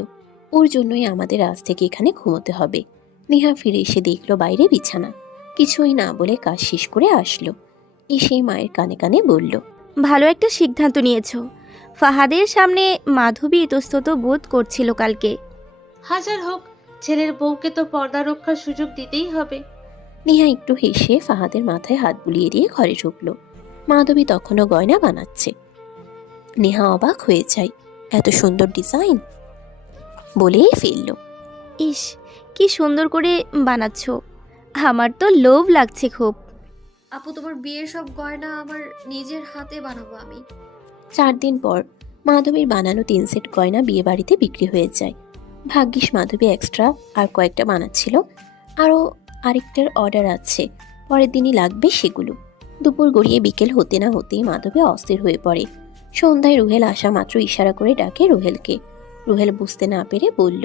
ওর জন্যই আমাদের আজ থেকে এখানে ঘুমোতে হবে। নেহা ফিরে এসে দেখলো বাইরে বিছানা। কিছুই না বলে কাজ শেষ করে আসলো। এসেই মায়ের কানে কানে বলল, ভালো একটা সিদ্ধান্ত নিয়েছো। ফাহাদের সামনে মাধবী ইতস্তত বোধ করছিল কালকে। হাজার হোক, ছেলের বউকে তো পর্দা রক্ষার সুযোগ দিতেই হবে। নেহা একটু হেসে ফাহাদের মাথায় হাত বুলিয়ে দিয়ে ঘরে ঢুকলো। মাধবী তখনও গয়না বানাচ্ছে। নেহা অবাক হয়ে যায়, এত সুন্দর ডিজাইন বলেই ফেলল, ইস, কি সুন্দর করে বানাচ্ছ, আমার তো লোভ লাগছে খুব। আপু তোমার বিয়ের সব গয়না আমার নিজের হাতে বানাবো আমি। 4 দিন পর মাধবীর বানানো 3 সেট গয়না বিয়ে বাড়িতে বিক্রি হয়ে যায়। ভাগ্যিস মাধবী এক্সট্রা আর কয়েকটা বানাচ্ছিল, আরও আরেকটার অর্ডার আছে, পরের দিনই লাগবে সেগুলো। দুপুর গড়িয়ে বিকেল হতে না হতেই মাধবী অস্থির হয়ে পড়ে। সন্ধ্যায় রুহেল আসা মাত্র ইশারা করে ডাকে রুহেলকে। রুহেল বুঝতে না পেরে বলল,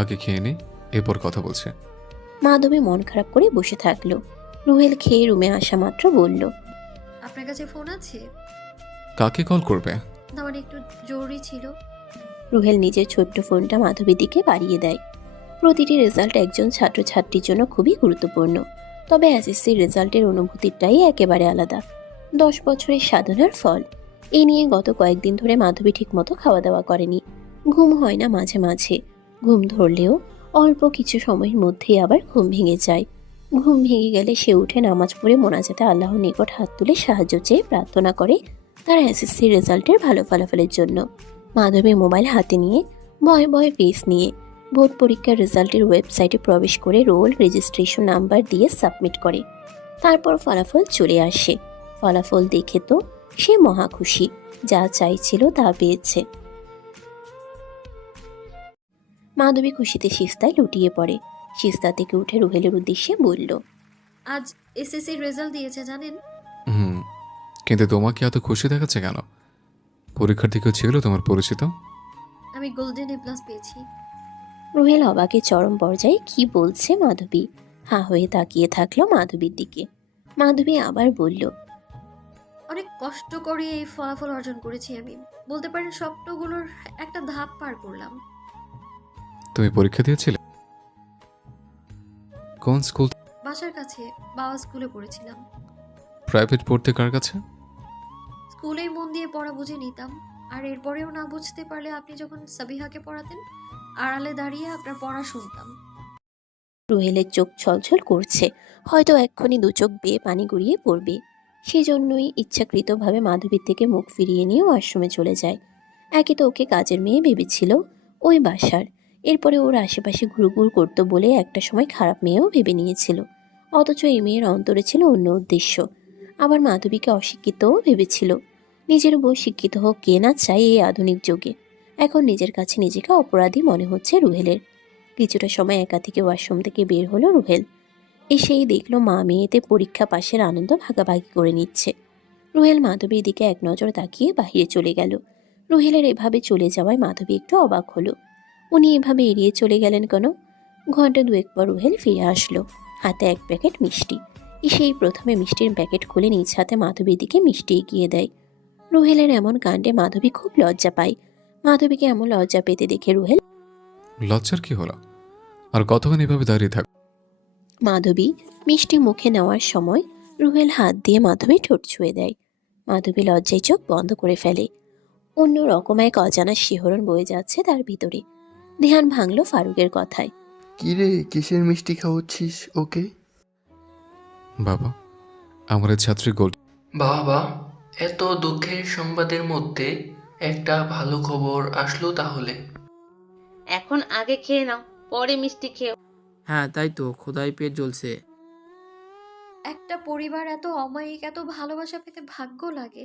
আগে খেয়ে নে, এরপর কথা বলছে। মাধবী মন খারাপ করে বসে থাকলো। রুহেল খেয়ে রুমে আসা মাত্র বলল, আপনার কাছে ফোন আছে? কাকে কল করবে? না মানে একটু জরুরি ছিল। রুহেল নিজের ছোট্ট ফোনটা মাধবীর দিকে বাড়িয়ে দেয়। প্রতিটি রেজাল্ট একজন ছাত্রছাত্রীর জন্য খুবই গুরুত্বপূর্ণ, তবে এসএসসির রেজাল্টের অনুভূতিটাই একেবারে আলাদা। 10 বছরের সাধনার ফল। এই নিয়ে গত কয়েকদিন ধরে মাধবী ঠিকমতো খাওয়া দাওয়া করেনি। ঘুম হয় না মাঝে মাঝে। ঘুম ধরলেও অল্প কিছু সময়ের মধ্যেই আবার ঘুম ভেঙে যায়। ঘুম ভেঙে গেলে সে উঠে নামাজ পড়ে মোনাজাতে আল্লাহর নিকট হাত তুলে সাহায্য চেয়ে প্রার্থনা করে তার এসএসসি রেজাল্টের ভালো ফলাফলের জন্য। মাধবী মোবাইল হাতে নিয়ে ভয়ে ভয়ে ফেস নিয়ে বোর্ড পরীক্ষার রেজাল্টের ওয়েবসাইটে প্রবেশ করে রোল রেজিস্ট্রেশন নাম্বার দিয়ে সাবমিট করে। তারপর ফলাফল চলে আসে। ফলাফল দেখে তো সে মহা খুশি, যা চাইছিল তা পেয়েছে। মাধবী খুশিতে সিস্তায় লুটিয়ে পড়ে। সিস্তা থেকে উঠে রুহেলের উদ্দেশ্যে বলল, আজ এসএসসি রেজাল্ট দিয়েছে জানেন? হুম, কিন্তু তোমাকে এত খুশি দেখাচ্ছে কেন? পরীক্ষার্থী কেউ ছিল তোমার পরিচিত? আমি গোল্ডেন এ প্লাস পেয়েছি। রুহেল অবাকে চরম পর্যায়ে কি বলছে মাধবী হাঁ হয়ে তাকিয়ে থাকলো মাধবীর দিকে। মাধবী আবার বলল, অনেক কষ্ট করে এই ফলাফল অর্জন করেছি আমি। বলতে পারেন স্বপ্নগুলোর একটা ধাপ পার করলাম। তুমি পরীক্ষা দিয়েছিলে? কোন স্কুল? বাসার কাছে বাবা স্কুলে পড়েছিলাম। প্রাইভেট পড়তে কার কাছে? স্কুলেই মন দিয়ে পড়া বুঝে নিতাম। আর এরপরেও না বুঝতে পারলে আপনি যখন সাবিহাকে পড়াতেন, আড়ালে দাঁড়িয়ে আপনার পড়া শুনতাম। রুহেলের চোখ ছলছল করছে, হয়তো এক্ষুনি দু চোখ বেয়ে পানি গড়িয়ে পড়বে। সেজন্যই ইচ্ছাকৃতভাবে মাধবীর থেকে মুখ ফিরিয়ে নিয়ে ওয়াশরুমে চলে যায়। একে তো ওকে কাজের মেয়ে ভেবেছিল ওই বাসার, এরপরে ওর আশেপাশে ঘুরঘুর করতো বলে একটা সময় খারাপ মেয়েও ভেবে নিয়েছিল। অথচ এই মেয়ের অন্তরে ছিল অন্য উদ্দেশ্য। আবার মাধবীকে অশিক্ষিতও ভেবেছিল। নিজের বউ শিক্ষিত হোক কে না চায় এই আধুনিক যুগে। এখন নিজের কাছে নিজেকে অপরাধী মনে হচ্ছে রুহেলের। কিছুটা সময় একা থেকে ওয়াশরুম থেকে বের হলো রুহেল। এসেই দেখলো মা মেয়েতে পরীক্ষা পাশের আনন্দ ভাগাভাগি করে নিচ্ছে। রুহেল মাধবীর দিকে এক নজর তাকিয়ে বাহিরে চলে গেল। রুহেলের এভাবে চলে যাওয়ায় মাধবী একটু অবাক হলো। উনি এভাবে এড়িয়ে চলে গেলেন কেন? ঘন্টা দুয়েক পর রুহেল ফিরে আসলো, হাতে এক প্যাকেট মিষ্টি। এসেই প্রথমে মিষ্টির প্যাকেট খুলে নিজ হাতে মাধবীর দিকে মিষ্টি এগিয়ে দেয়। রুহেলের এমন কাণ্ডে মাধবী খুব লজ্জা পায়। মাধবীকে এমন লজ্জা পেতে দেখে রুহেল, লজ্জার কি হলো? আর কতক্ষণ এভাবে দাঁড়িয়ে থাক? মাধবী মিষ্টি মুখে নেওয়ার সময় রুহেল হাত দিয়ে মাধবী ঠোঁট ছুঁয়ে দেয়। মাধবী লজ্জায় চোখ বন্ধ করে ফেলে। অন্য রকম এক অজানা শিহরণ বয়ে যাচ্ছে তার ভিতরে। ধ্যান ভাঙল ফারুকের কথায়। কিরে, কিসের মিষ্টি খাওয়াচ্ছিস ওকে? বাবা, আমার এই ছাত্রী গোল্ড। বাবা, এত দুঃখের সংবাদের মধ্যে একটা ভালো খবর আসলো তাহলে। এখন আগে খেয়ে নাও, পরে মিষ্টি খেও। হ্যাঁ তাই তো, খোদাই পেট জ্বলছে। একটা পরিবার এত অমায়িক, এত ভালোবাসা পেতে ভাগ্য লাগে।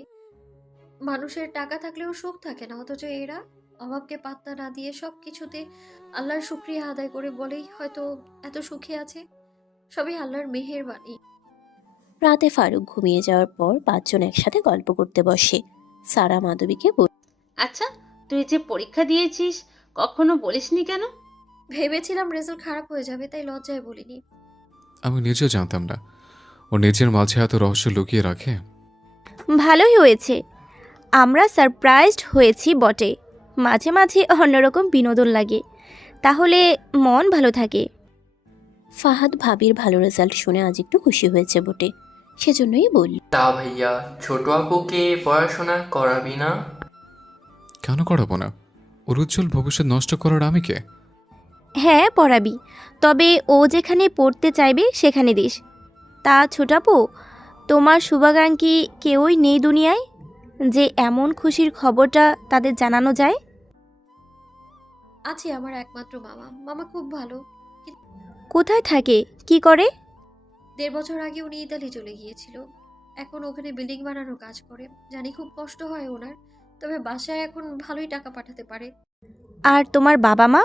মানুষের টাকা থাকলেও সুখ থাকে না, অথচ এরা অভাবকে পাত্তা না দিয়ে সবকিছুতে আল্লাহর শুকরিয়া আদায় করে বলেই হয়তো এত সুখে আছে। সবই আল্লাহর মেহেরবানি। রাতে ফারুক ঘুমিয়ে যাওয়ার পর পাঁচজন একসাথে গল্প করতে বসে। সারা মাধবীকে আচ্ছা, তুই যে পরীক্ষা দিয়েছিস কখনো বলিসনি কেন? ভেবেছিলাম রেজাল্ট খারাপ হয়ে যাবে, তাই লজ্জায় বলিনি। আমি নিজেও জানতাম না ও নিজের মাঝে এত রহস্য লুকিয়ে রাখে। ভালোই হয়েছে, আমরা সারপ্রাইজড হয়েছি বটে। মাঝে মাঝে অন্যরকম বিনোদন লাগে, তাহলে মন ভালো থাকে। ফাহাদ ভাবির ভালো রেজাল্ট শুনে আজ একটু খুশি হয়েছে বটে, সেজন্যই বলল, তা ভাইয়া, ছোট আপুকে পড়াশোনা করাবি না? কেন করাবো না? ওর উজ্জ্বল ভবিষ্যৎ নষ্ট করার আমি কে? হ্যাঁ পড়াবি, তবে ও যেখানে পড়তে চাইবে সেখানে দিস। তা ছোটাপু, তোমার শুভাকাঙ্ক্ষী কেউই নেই দুনিয়ায় যে এমন খুশির খবরটা তাদের জানানো যায়? আছে আমার একমাত্র মামা। মামা খুব ভালো। কোথায় থাকে, কি করে? 1.5 বছর আগে উনি ইতালি চলে গিয়েছিল। এখন ওখানে বিল্ডিং বানানোর কাজ করে। জানি খুব কষ্ট হয় ওনার, তবে বাসায় এখন ভালোই টাকা পাঠাতে পারে। আর তোমার বাবা মা?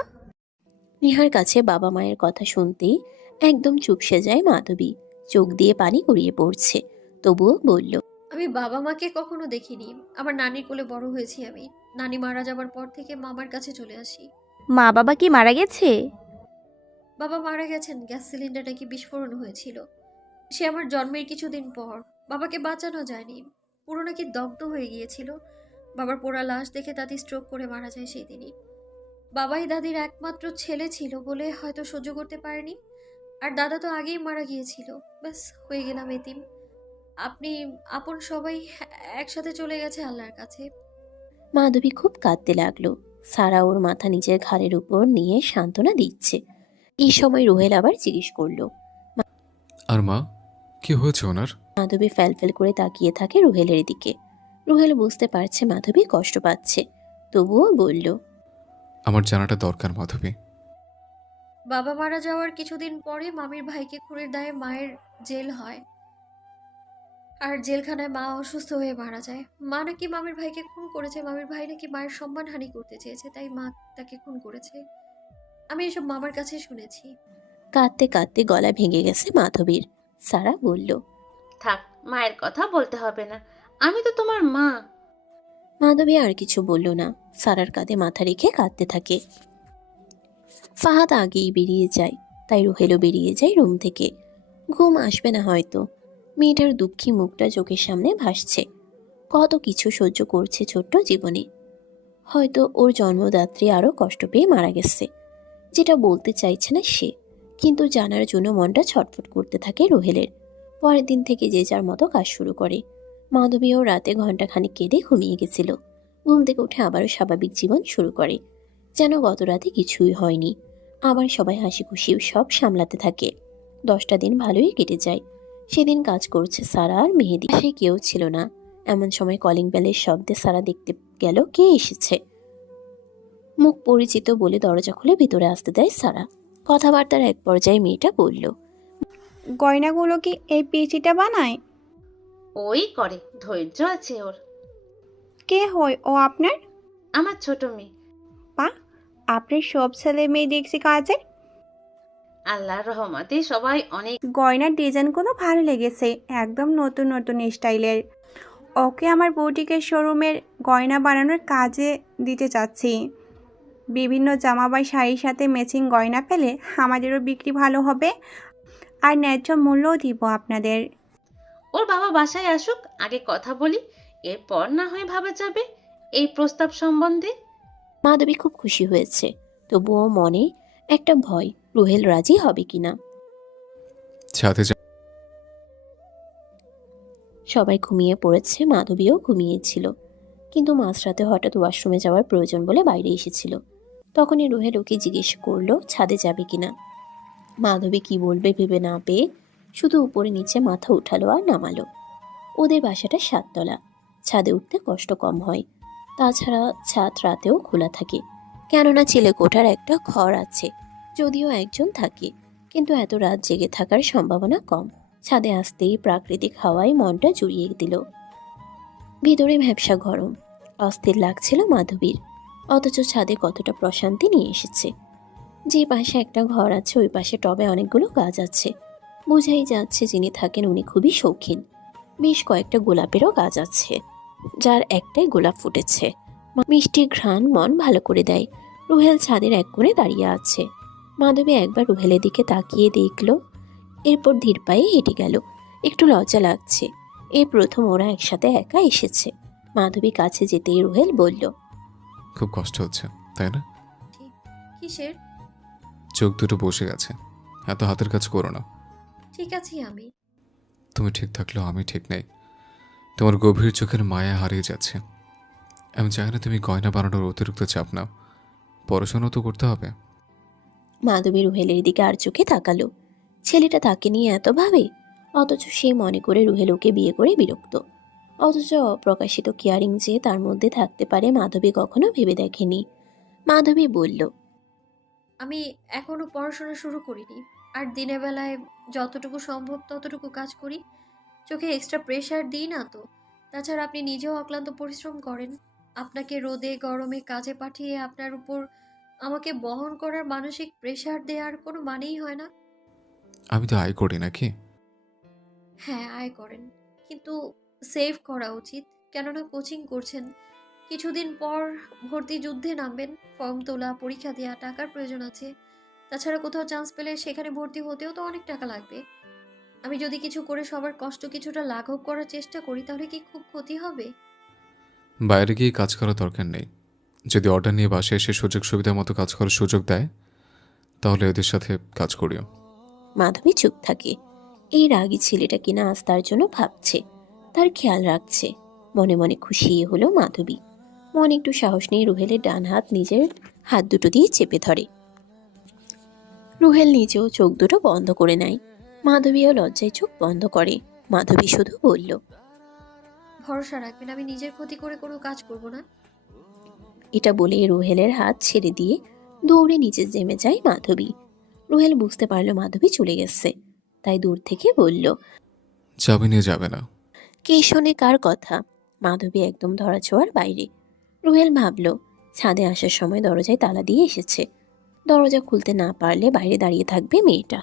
নিহার কাছে বাবা মায়ের কথা শুনতেই একদম চুপসে যায় মাধবী। চোখ দিয়ে পানি গড়িয়ে পড়ছে, তবুও বলল, আমি বাবা মাকে কখনো দেখিনি। আমার নানির কোলে বড় হয়েছি আমি। নানি মারা যাবার পর থেকে মামার কাছে চলে আসি। মা বাবা কি মারা গেছে? বাবা মারা গেছেন, গ্যাস সিলিন্ডার নাকি বিস্ফোরণ হয়েছিল। সে আমার জন্মের কিছুদিন পর। বাবাকে বাঁচানো যায়নি, পুরো নাকি দগ্ধ হয়ে গিয়েছিল। বাবার পোড়া লাশ দেখে দাদি স্ট্রোক করে মারা যায় সেই দিনই। বাবাই দাদির একমাত্র ছেলে ছিল বলে হয়তো সহ্য করতে পারেনি। আর দাদা তো আগেই মারা গিয়েছিল। ব্যাস, হয়ে গেলাম এতিম। আপনি আপন সবাই একসাথে চলে গেছে আল্লাহর কাছে। মাধবী খুব কাঁদতে লাগলো। সারা ওর মাথা নিজের ঘাড়ের উপর নিয়ে সান্ত্বনা দিচ্ছে। এই সময় রুহেল আবার জিজ্ঞেস করলো, আর মা, কি হয়েছে ওনার? মাধবী ফ্যালফ্যাল করে তাকিয়ে থাকে রুহেলের দিকে। রুহেল বুঝতে পারছে মাধবী কষ্ট পাচ্ছে, তবুও বলল, আমার জানাটা দরকার মাধবী। বাবা মারা যাওয়ার কিছুদিন পরে মামির ভাইকে খুনের দায়ে মায়ের জেল হয়। আর জেলখানায় মা অসুস্থ হয়ে মারা যায়। মা নাকি মামির ভাইকে খুন করেছে। মামির ভাই নাকি মায়ের সম্মানহানি করতে চেয়েছে, তাই মা তাকে খুন করেছে। আমি এসব মামার কাছে শুনেছি। কাঁদতে কাঁদতে গলা ভেঙে গেছে মাধবীর। সারা বলল। থাক, মায়ের কথা বলতে হবে না, আমি তো তোমার মা। মাধবী আর কিছু বলল না, সারার কাঁধে মাথা রেখে কাঁদতে থাকে। ফাহাদ আগেই বেরিয়ে যায়, তাই রুহেলও বেরিয়ে যায় রুম থেকে। ঘুম আসবে না হয়তো, মেয়েটার দুঃখী মুখটা চোখের সামনে ভাসছে। কত কিছু সহ্য করছে ছোট্ট জীবনে। হয়তো ওর জন্মদাত্রী আরও কষ্ট পেয়ে মারা গেছে, যেটা বলতে চাইছে না সে, কিন্তু জানার জন্য মনটা ছটফট করতে থাকে রুহেলের। পরের দিন থেকে যে যার মতো কাজ শুরু করে। মাধবীও রাতে ঘন্টাখানিক কেঁদে ঘুমিয়ে গেছিল। ঘুম থেকে উঠে আবারও স্বাভাবিক জীবন শুরু করে, যেন গত রাতে কিছুই হয়নি। আবার সবাই হাসি খুশি সব সামলাতে থাকে। 10টা দিন ভালোই কেটে যায়। সেদিন কাজ করছে সারা আর মেহেদি, সে কেউ ছিল না। এমন সময় কলিং বেলের শব্দে সারা দেখতে গেল কে এসেছে। মুখ পরিচিত বলে দরজা খুলে ভিতরে আসতে দেয় সারা। কথাবার্তার এক পর্যায়ে মেয়েটা বলল, গয়নাগুলো কি এই পিচিটা বানায়? ওই করে, ধৈর্য আছে ওর। কে হয় ও আপনার? আমার ছোট মেয়ে। পা, আপনার সব ছেলে মেয়ে দেখছি কাজে। আল্লাহর রহমতে সবাই অনেক। গয়নার ডিজাইনগুলো ভালো লেগেছে, একদম নতুন নতুন স্টাইলের। ওকে আমার বুটিকের শোরুমের গয়না বানানোর কাজে দিতে চাচ্ছি। বিভিন্ন জামা বা শাড়ির সাথে ম্যাচিং গয়না পেলে আমাদেরও বিক্রি ভালো হবে, আর ন্যায্য মূল্যও দিব আপনাদের। ওর বাবা বাসায় আসুক, আগে কথা বলি, এরপর না হয় ভাবা যাবে এই প্রস্তাব সম্বন্ধে। মাধবী খুব খুশি হয়েছে, তবুও মনে একটা ভয়, রুহেল রাজি হবে কিনা। ছাদে যা। সবাই ঘুমিয়ে পড়েছে, মাধবীও ঘুমিয়েছিল, কিন্তু মাঝরাতে হঠাৎ ওয়াশরুমে যাওয়ার প্রয়োজন বলে বাইরে এসেছিল। তখনই রুহেল ওকে জিজ্ঞেস করলো ছাদে যাবে কিনা। মাধবী কি বলবে ভেবে না পেয়ে শুধু উপরে নিচে মাথা উঠালো আর নামালো। ওদের বাসাটা 7 তলা, ছাদে উঠতে কষ্ট কম হয়। তাছাড়া ছাদ রাতেও খোলা থাকে, কেননা চিলেকোঠার একটা ঘর আছে, যদিও একজন থাকে, কিন্তু এত রাত জেগে থাকার সম্ভাবনা কম। ছাদে আসতেই প্রাকৃতিক হাওয়ায় মনটা জুড়িয়ে দিল। ভিতরে ভ্যাপসা গরম, অস্থির লাগছিল মাধবীর, অথচ ছাদে কতটা প্রশান্তি নিয়ে এসেছে। যে পাশে একটা ঘর আছে ওই পাশে টবে অনেকগুলো গাছ আছে, বোঝাই যাচ্ছে যিনি থাকেন উনি খুবই শৌখিন। বেশ কয়েকটা গোলাপেরও গাছ আছে, যার একটাই গোলাপ ফুটেছে। মিষ্টি ঘ্রাণ মন ভালো করে দেয়। রুহেল ছাদের এক কোণে দাঁড়িয়ে আছে। মাধবী একবার রুহেলের দিকে তাকিয়ে দেখল, এরপর ধীর পায়ে হেঁটে গেল। একটু লজ্জা লাগছে, এই প্রথম ওরা একসাথে একা এসেছে। মাধবী কাছে যেতেই রুহেল বলল, খুব কষ্ট হচ্ছে তাই না? কিসের? চোখ দুটো বসে গেছে, এত হাতের কাজ করো না। ঠিক আছি আমি। তুমি ঠিক থাকলেও আমি ঠিক নেই। তোমার গভীর চোখের মায়া হারিয়ে যাচ্ছে। আমি চাই না তুমি গয়না বানানোর অতিরিক্ত চাপ নাও, পড়াশোনা তো করতে হবে। মাধবী রুহেলের দিকে আর চোখে তাকালো। ছেলেটা তাকে নিয়ে এত ভাবে, অথচ সে মনে করে রুহেল ওকে বিয়ে করে বিরক্ত। অথচ অপ্রকাশিত কেয়ারিং যে তার মধ্যে থাকতে পারে মাধবী কখনো ভেবে দেখেনি। মাধবী বলল, আমি এখনো পড়াশোনা শুরু করিনি, আর দিনের বেলায় যতটুকু সম্ভব ততটুকু কাজ করি। চোখে এক্সট্রা প্রেশার দিই না তো। তাছাড়া আপনি নিজেও অক্লান্ত পরিশ্রম করেন। আপনাকে রোদে গরমে কাজে পাঠিয়ে আপনার উপর আমাকে বহন করার মানসিক প্রেশার দেওয়ার কোনো মানেই হয় না। আমি তো আয় করি নাকি? হ্যাঁ, আয় করেন, কিন্তু সেভ করা উচিত। কেননা কোচিং করছেন, কিছুদিন পর ভর্তি যুদ্ধে নামবেন, ফর্ম তোলা, পরীক্ষা দেওয়া, টাকার প্রয়োজন আছে। তাছাড়া কোথাও চান্স পেলে সেখানে ভর্তি হতেও তো অনেক টাকা লাগবে। আমি যদি কিছু করে সবার কষ্ট কিছুটা লাঘব করার চেষ্টা করি, তাহলে কি খুব ক্ষতি হবে? বাইরে গিয়ে কাজ করার দরকার নেই। যদি অর্ডার নিয়ে বাসায় এসে সুযোগ সুবিধা মতো কাজ করার সুযোগ দেয়, তাহলে ওদের সাথে কাজ করিও। মাধবী চুপ থাকে। এই রাগী ছেলেটা কিনা আজ তার জন্য ভাবছে, তার খেয়াল রাখছে। মনে মনে খুশি হলো মাধবী। মনে একটু সাহস নিয়ে রুহেলের ডান হাত নিজের হাত দুটো দিয়ে চেপে ধরে। রুহেল নিজেও চোখ দুটো বন্ধ করে নেয়। মাধবীও লজ্জায় চোখ বন্ধ করে। মাধবী শুধু বলল, ভরসা রাখবেন, আমি নিজের ক্ষতি করে কোনো কাজ করব না। এটা বলে রুহেলের হাত ছেড়ে দিয়ে দৌড়ে নিচে নেমে যায় মাধবী। রুহেল বুঝতে পারলো মাধবী চলে গেছে, তাই দূর থেকে বলল, যাবে নিয়ে যাবে না। কে শোনে কার কথা? মাধবী একদম ধরাছোঁয়ার বাইরে। রুহেল ভাবল ছাদে আসার সময় দরজায় তালা দিয়ে এসেছে, দরজা খুলতে না পারলে বাইরে দাঁড়িয়ে থাকবে মেয়েটা।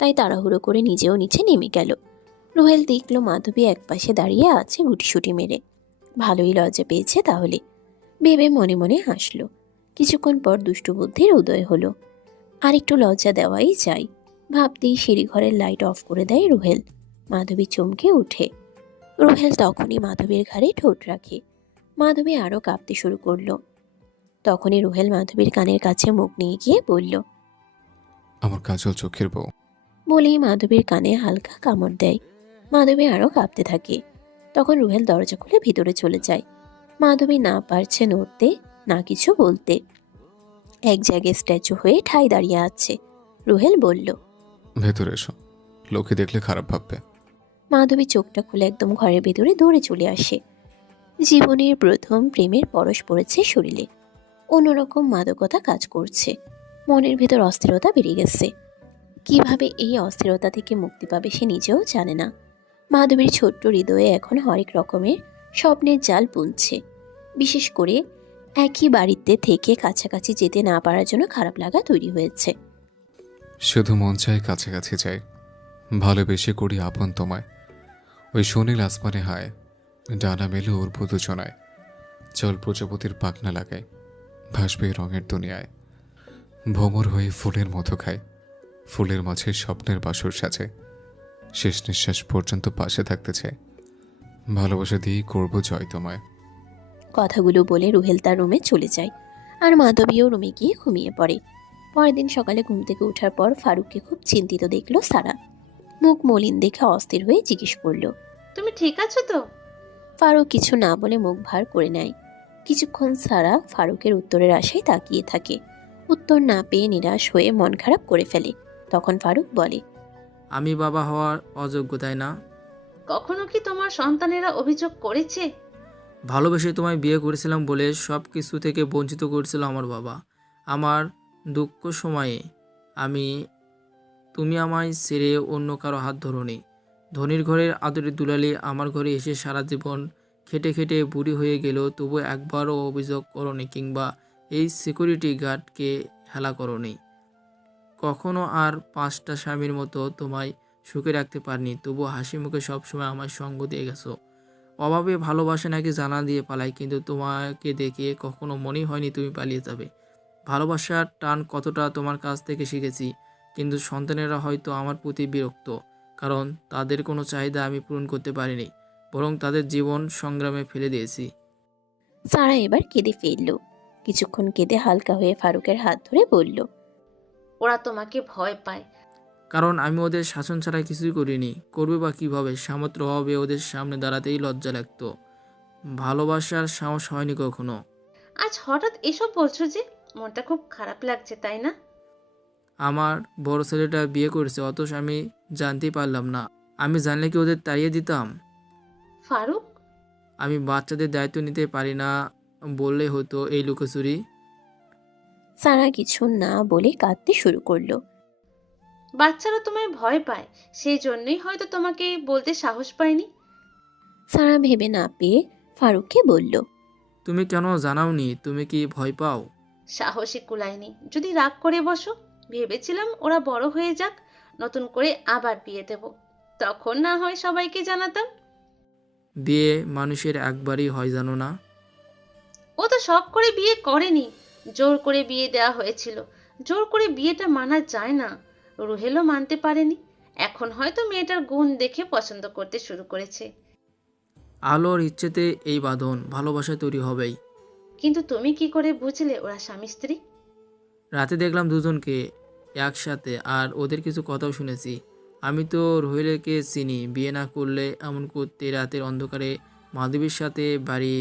তাই তাড়াহুড়ো করে নিজেও নিচে নেমে গেল। রুহেল দেখল মাধবী একপাশে দাঁড়িয়ে আছে গুটিসুটি মেরে। ভালোই লজ্জা পেয়েছে তাহলে, ভেবে মনে মনে হাসল। কিছুক্ষণ পর দুষ্টু বুদ্ধির উদয় হলো। আর একটু লজ্জা দেওয়াই চাই ভাবতেই সিঁড়িঘরের লাইট অফ করে দেয় রুহেল। মাধবী চমকে ওঠে। রুহেল তখনই মাধবীর ঘাড়ে ঠোঁট রাখে। মাধবী আরও কাঁপতে শুরু করলো। তখনই রুহেল মাধবীর কানের কাছে মুখ নিয়ে গিয়ে বলল, আমার কাজল চোখের বউ। বলেই মাধবীর কানে হালকা কামড় দেয়। মাধবী আরও কাঁপতে থাকে। তখন রুহেল দরজা খুলে ভিতরে চলে যায়। মাধবী না পারছে নড়তে, না কিছু বলতে। এক জায়গায় স্ট্যাচু হয়ে ঠাই দাঁড়িয়ে আছে। রুহেল বলল, ভেতরে এসো, লোকে দেখলে খারাপ ভাববে। মাধবী চোখটা খুলে একদম ঘরের ভেতরে দৌড়ে চলে আসে। জীবনের প্রথম প্রেমের পরশ পড়েছে শরীরে। অন্যরকম মাদকতা কাজ করছে। মনের ভেতর অস্থিরতা বেড়ে গেছে। কিভাবে এই অস্থিরতা থেকে মুক্তি পাবে সে নিজেও জানে না। মাধবীর ছোট্ট হৃদয়ে এখন হরেক রকমের স্বপ্নের জাল বুনছে। বিশেষ করে একই বাড়িতে থেকে কাছাকাছি যেতে না পারার জন্য খারাপ লাগা তৈরি হয়েছে। শুধু মন চায় কাছাকাছি চাই, ভালোবেসে করি আপন তোমায়। ওই সুনীল আসমানে হায়, ডানা মেলে উর্বু দুজনায়। চল প্রজাপতির পাখনা লাগায়, ভাসবে রঙের দুনিয়ায়। ভ্রমর হয়ে ফুলের মতো খায়, ফুলের মাঝে স্বপ্নের বাসর সাজে। শেষ নিঃশ্বাস পর্যন্ত পাশে থাকতে চাই, ভালোবাসা দিয়েই করবো জয় তোমায়। কথাগুলো বলে রুহেল তার রুমে চলে যায়। আর মাধবীও রুমে গিয়ে ঘুমিয়ে পড়ে। পরের দিন সকালে ঘুম থেকে ওঠার পর ফারুককে খুব চিন্তিত দেখলো সারা। মুখ মলিন দেখে অস্থির হয়ে জিজ্ঞেস করলো, তুমি ঠিক আছো তো? ফারুক কিছু না বলে মুখ ভার করে নেয়। কিছুক্ষণ সারা ফারুকের উত্তরের আশায় তাকিয়ে থাকে। উত্তর না পেয়ে নিরাশ হয়ে মন খারাপ করে ফেলে। তখন ফারুক বলে, আমি বাবা হওয়ার অযোগ্য, তাই না? কখনো কি তোমার সন্তানেরা অভিযোগ করেছে? ভালোবেসে তোমায় বিয়ে করেছিলাম বলে সব কিছু থেকে বঞ্চিত করেছিল আমার বাবা। আমার দুঃখ সময়ে তুমি আমায় ছেড়ে অন্য কারো হাত ধরোনি। ধনির ঘরের আদরের দুলালি আমার ঘরে এসে সারা জীবন খেটে খেটে বুড়ি হয়ে গেল, তবু একবারও অভিযোগ করোনি কিংবা এই সিকিউরিটি গার্ডকে হেলা করোনি। কখনো আর 5টা স্বামীর মতো তোমায় সুখে রাখতে পারিনি, তবু হাসি মুখে সবসময় আমার সঙ্গ দিয়ে গেছো। অভাবে ভালোবাসা নাকি জানা দিয়ে পালাই, কিন্তু তোমাকে দেখে কখনো মনেই হয়নি তুমি পালিয়ে যাবে। ভালোবাসার টান কতটা তোমার কাছ থেকে শিখেছি, কিন্তু সন্তানেরা হয়তো আমার প্রতি বিরক্ত, কারণ তাদের কোনো চাহিদা আমি পূরণ করতে পারিনি, বরং তাদের জীবন সংগ্রামে ফেলে দিয়েছি। সারা এবার কেঁদে ফেলল। কিছুক্ষণ কেঁদে হালকা হয়ে ফারুকের হাত ধরে বলল, ওরা তোমাকে ভয় পায়। কারণ আমি ওদের শাসন ছাড়া কিছুই করিনি। করবে বা কীভাবে? সামর্থ্য অভাবে ওদের সামনে দাঁড়াতেই লজ্জা লাগতো। ভালোবাসার সাহস হয়নি কখনো। আজ হঠাৎ এসব বলছো যে? মনটা খুব খারাপ লাগছে, তাই না? আমার বড় ছেলেটা বিয়ে করেছে, অথচ আমি জানতেই পারলাম না। আমি জানলে কি ওদের তাড়িয়ে দিতাম? ফারুক, আমি বাচ্চাদের দায়িত্ব নিতে পারি না বললে হতো এই লুকোচুরি। সারা কিছু না বলে কাঁদতে শুরু করলো। বাচ্চারা তোমায় ভয় পায়, সেই জন্যই হয়তো তোমাকে বলতে সাহস পায়নি। সারা ভেবে না পেয়ে ফারুককে বলল, তুমি কেন জানাওনি? তুমি কি ভয় পাও? সাহসী কুলায়নি। যদি রাগ করে বসো, ভেবেছিলাম ওরা বড় হয়ে যাক, নতুন করে আবার বিয়ে দেব, তখন না হয় সবাইকে জানাতাম। বিয়ে মানুষের একবারই হয়, জানো না? ও তো শখ করে বিয়ে করেনি, জোর করে বিয়ে দেওয়া হয়েছিল। জোর করে বিয়েটা মানা যায় না, রুহেলও মানতে পারেনি। এখন হয়তো মেয়েটার গুণ দেখে পছন্দ করতে শুরু করেছে। আলোর ইচ্ছেতে এই বাঁধন, ভালোবাসা তৈরি হবেই। কিন্তু তুমি কি করে বুঝলে ওরা স্বামী স্ত্রী? রাতে দেখলাম দুজনকে একসাথে, আর ওদের কিছু কথাও শুনেছি। আমি তো রুহেলকে চিনি, বিয়ে না করলে এমন করতে রাতের অন্ধকারে মাধবীর সাথে বাড়ি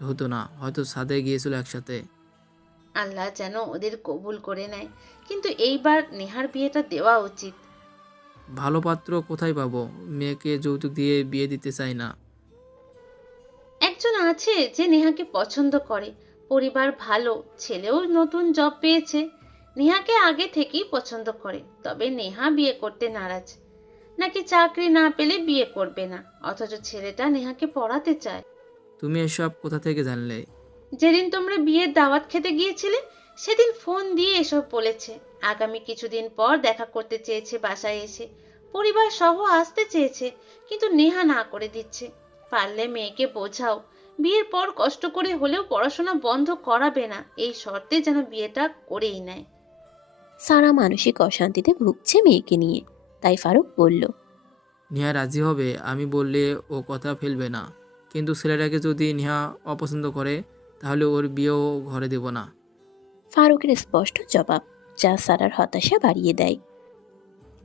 হতো না, হয়তো ছাদে গিয়েছিল একসাথে। আল্লাহ যেন ওদের কবুল করে নেয়, কিন্তু এইবার নেহার বিয়েটা দেওয়া উচিত। ভালো পাত্র কোথায় পাবো? মেয়েকে যৌতুক দিয়ে বিয়ে দিতে চাই না। একজন আছে যে নেহাকে পছন্দ করে, পরিবার ভালো, ছেলেও নতুন জব পেয়েছে, নেহাকে আগে থেকেই পছন্দ করে। তবে নেহা বিয়ে করতে নারাজ, নাকি চাকরি না পেলে বিয়ে করবে না, অথচ ছেলেটা নেহাকে পড়াতে চায়। তুমি এসব কোথা থেকে জানলে? যেদিন তোমরা বিয়ের দাওয়াত খেতে গিয়েছিলে সেদিন ফোন দিয়ে এসব বলেছে। আগামী কিছুদিন পর দেখা করতে চেয়েছে, বাসায় এসে পরিবার সহ আসতে চেয়েছে, কিন্তু নেহা না করে দিচ্ছে। পারলে মেয়েকে বোঝাও, বিয়ের পর কষ্ট করে হলেও পড়াশোনা বন্ধ করাবে না, এই শর্তে যেন বিয়েটা করেই নেয়। সারা মানসিক অশান্তিতে ভুগছে মেয়েকে নিয়ে, তাই ফারুক বলল, নেহা রাজি হবে, আমি বললে ও কথা ফেলবে না, কিন্তু ছেলেটাকে যদি নেহা অপছন্দ করে তাহলে ওর বিয়েও ঘরে দেব না। ফারুকের স্পষ্ট জবাব, যা সারার হতাশা বাড়িয়ে দেয়।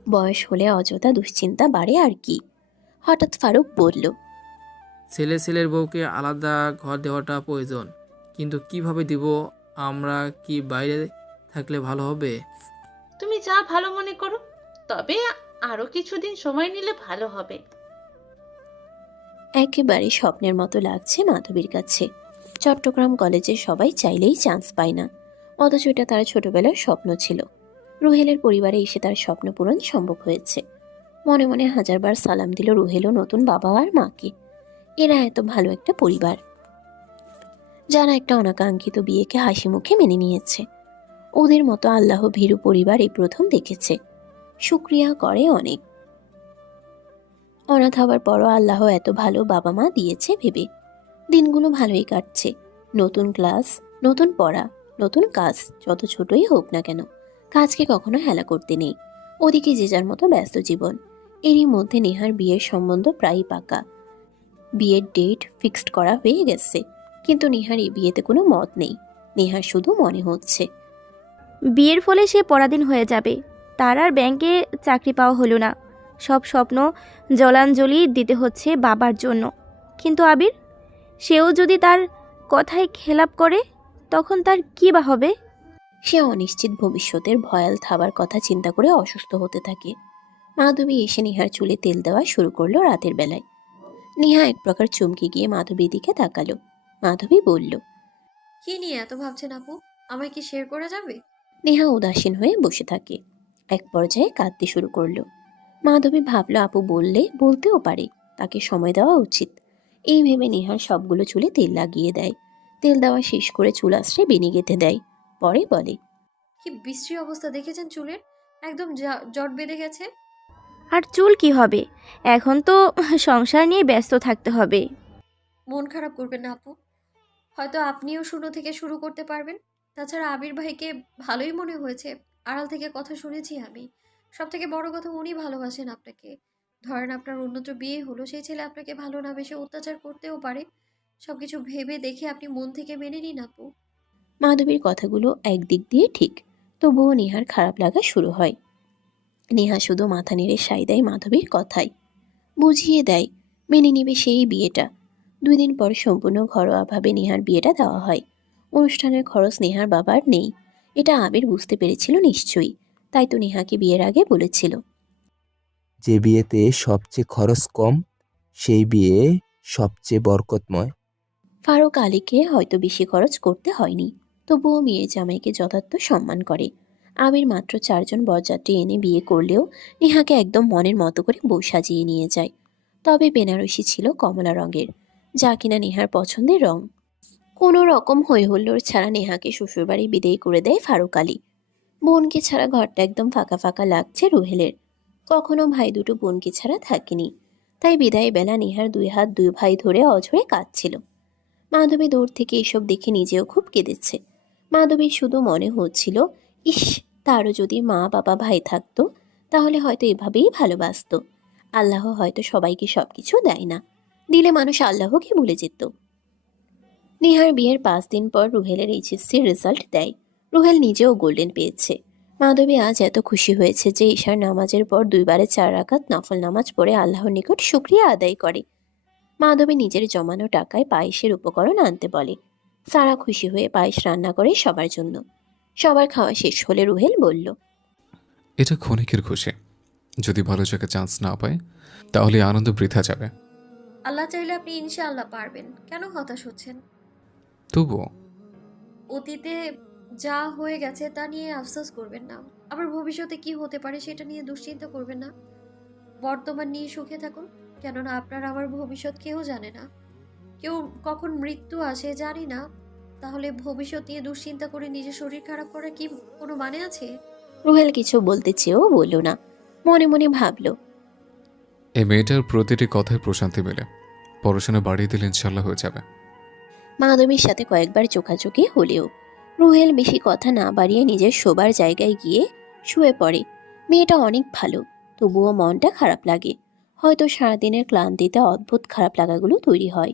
বয়স হলে অযথা দুশ্চিন্তা বাড়ে আর কি। হঠাৎ ফারুক বলল, ছেলের বউকে আলাদা ঘর দেওয়াটা প্রয়োজন, কিন্তু কিভাবে দিব? আমরা কি বাইরে থাকলে ভালো হবে? তুমি যা ভালো মনে করো, তবে আরো কিছুদিন সময় নিলে ভালো হবে। একেবারে স্বপ্নের মতো লাগছে মাধবীর কাছে। চট্টগ্রাম কলেজে সবাই চাইলেই চান্স পায় না, অথচ এটা তার ছোটবেলার স্বপ্ন ছিল। রুহেলের পরিবারে এসে তার স্বপ্ন পূরণ সম্ভব হয়েছে। মনে মনে হাজারবার সালাম দিল রুহেলও নতুন বাবা আর মাকে। এরা এত ভালো একটা পরিবার, যারা একটা অনাকাঙ্ক্ষিত বিয়েকে হাসি মুখে মেনে নিয়েছে। ওদের মতো আল্লাহ ভীরু পরিবার এই প্রথম দেখেছে। শুক্রিয়া করে অনেক। অনাথ হওয়ার পরও আল্লাহ এত ভালো বাবা মা দিয়েছে ভেবে দিনগুলো ভালোই কাটছে। নতুন ক্লাস, নতুন পড়া, নতুন কাজ, যত ছোটই হোক না কেন কাজকে কখনো হেলা করতে নেই। ওদিকে যে যার মতো ব্যস্ত জীবন। এরই মধ্যে নেহার বিয়ের সম্বন্ধ প্রায় পাকা। বিয়ের ডেট ফিক্সড করা হয়ে গেছে, কিন্তু নেহার এই বিয়েতে কোনো মত নেই। নেহার শুধু মনে হচ্ছে বিয়ের ফলে সে পরাধীন হয়ে যাবে। তার আর ব্যাংকে চাকরি পাওয়া হলো না। সব স্বপ্ন জলাঞ্জলি দিতে হচ্ছে বাবার জন্য। কিন্তু আবির, সেও যদি তার কথায় খেলাপ করে, তখন তার কী বা হবে? সে অনিশ্চিত ভবিষ্যতের ভয়াল থাবার কথা চিন্তা করে অসুস্থ হতে থাকে। মাধবী এসে নেহার চুলে তেল দেওয়া শুরু করলো রাতের বেলায়। নেহা এক প্রকার চমকে গিয়ে মাধবীর দিকে তাকালো। মাধবী বলল, কি নিয়ে এত ভাবছেন আপু? আমায় কি শেয়ার করা যাবে? নেহা উদাসীন হয়ে বসে থাকে। এক পর্যায়ে কাঁদতে শুরু করলো। মাধবী ভাবলো আপু বলতেও পারে, তাকে সময় দেওয়া উচিত। এই ভেবে নেহার সবগুলো চুলে তেল লাগিয়ে দেয়। তেল দেওয়া শেষ করে চুল আশ্রে বেনি গেঁথে দেয়। পরে বলে, কি বিশ্রী অবস্থা দেখেছেন চুলের, একদম জট বেঁধে গেছে। আর চুল কি হবে? এখন তো সংসার নিয়ে ব্যস্ত থাকতে হবে। মন খারাপ করবেন না আপু, হয়তো আপনিও শূন্য থেকে শুরু করতে পারবেন। তাছাড়া আবির ভাইকে ভালোই মনে হয়েছে, আড়াল থেকে কথা শুনেছি আমি। সব থেকে বড় কথা, উনি ভালোবাসেন আপনাকে। ধরেন আপনার অন্যত্র বিয়ে হলো, সেই ছেলে আপনাকে ভালো না বেশে অত্যাচার করতেও পারে। সবকিছু ভেবে দেখে আপনি মন থেকে মেনে নিন আপু। মাধবীর কথাগুলো একদিক দিয়ে ঠিক, তবুও নেহার খারাপ লাগা শুরু হয়। নেহা শুধু মাথা নেড়ে সায় দেয় মাধবীর কথায়, বুঝিয়ে দেয় মেনে নিবে সেই বিয়েটা। 2 দিন পর সম্পূর্ণ ঘরোয়াভাবে নেহার বিয়েটা দেওয়া হয়। অনুষ্ঠানের খরচ নেহার বাবার নেই, এটা আবির বুঝতে পেরেছিল নিশ্চয়ই, তাই তো নেহাকে বিয়ের আগে বলেছিল, যে বিয়েতে সবচেয়ে খরচ কম সেই বিয়ে সবচেয়ে বরকতময়। ফারুক আলীকে হয়তো বেশি খরচ করতে হয়নি, তবুও মেয়ে জামাইকে যথার্থ সম্মান করে। আবির মাত্র 4 জন বরযাত্রী এনে বিয়ে করলেও নেহাকে একদম মনের মতো করে বউ সাজিয়ে নিয়ে যায়। তবে বেনারসি ছিল কমলা রঙের, যা কিনা নেহার পছন্দের রং। কোনো রকম হইহুল্লোড় ছাড়া নেহাকে শ্বশুরবাড়ি বিদেয় করে দেয় ফারুক আলী। বোনকে ছাড়া ঘরটা একদম ফাঁকা ফাঁকা লাগছে রুহেলের। কখনো ভাই দুটো বোনকে ছাড়া থাকেনি, তাই বিদায় বেলা নেহার 2 হাত 2 ভাই ধরে অঝরে কাঁদছিল। মাধবী দূর থেকে এসব দেখে নিজেও খুব কেঁদেছে। মাধবীর শুধু মনে হচ্ছিল, ইস, তারও যদি মা বাবা ভাই থাকতো, তাহলে হয়তো এভাবেই ভালোবাসতো। আল্লাহ হয়তো সবাইকে সবকিছু দেয় না, দিলে মানুষ আল্লাহকে ভুলে যেত। নেহার বিয়ের 5 দিন পর রুহেলের এইচএসসির রেজাল্ট দেয়। রুহেল নিজেও গোল্ডেন পেয়েছে। মাধবী আজ এত খুশি হয়েছে যে ঈশার নামাজের পর 2 বারে 4 রাকাত নফল নামাজ পড়ে আল্লাহর নিকট শুকরিয়া আদায় করে। মাধবী নিজের জমানো টাকায় পায়েসের উপকরণ আনতে বলে। সারা খুশি হয়ে পায়েস রান্না করে সবার জন্য। সবার খাওয়া শেষ হলে রুহেল বলল, এটা ক্ষণিকের খুশি, যদি ভালো জায়গায় চান্স না পায় তাহলে আনন্দ বৃথা যাবে। আল্লাহ চাইলে আপনি ইনশাআল্লাহ পারবেন, কেন হতাশ হচ্ছেন? তবুও অতীতে যা হয়ে গেছে তা নিয়ে আফসোস করবেন না, আবার ভবিষ্যতে কি হতে পারে সেটা নিয়ে দুশ্চিন্তা করবেন না। বর্তমান নিয়ে সুখে থাকুন, কেননা আপনার আমার ভবিষ্যৎ কেউ জানে না। কেউ কখন মৃত্যু আসে জানি না, তাহলে ভবিষ্যৎ নিয়ে দুশ্চিন্তা করে নিজের শরীর খারাপ করার কি কোনো মানে আছে? রুহেল কিছু বলতে চেয়েও বলল না, মনে মনে ভাবল এই মেয়েটার প্রতিটি কথায় প্রশান্তি মেলে। পড়াশোনা বাড়িয়ে দিলে ইনশাল্লাহ হয়ে যাবে। মাধবীর সাথে কয়েকবার চোখাচোখি হলেও রুহেল বেশি কথা না বাড়িয়ে নিজের শোবার জায়গায় গিয়ে শুয়ে পড়ে। মেয়েটা অনেক ভালো, তবুও মনটা খারাপ লাগে। হয়তো সারাদিনের ক্লান্তিতে অদ্ভুত খারাপ লাগাগুলো তৈরি হয়।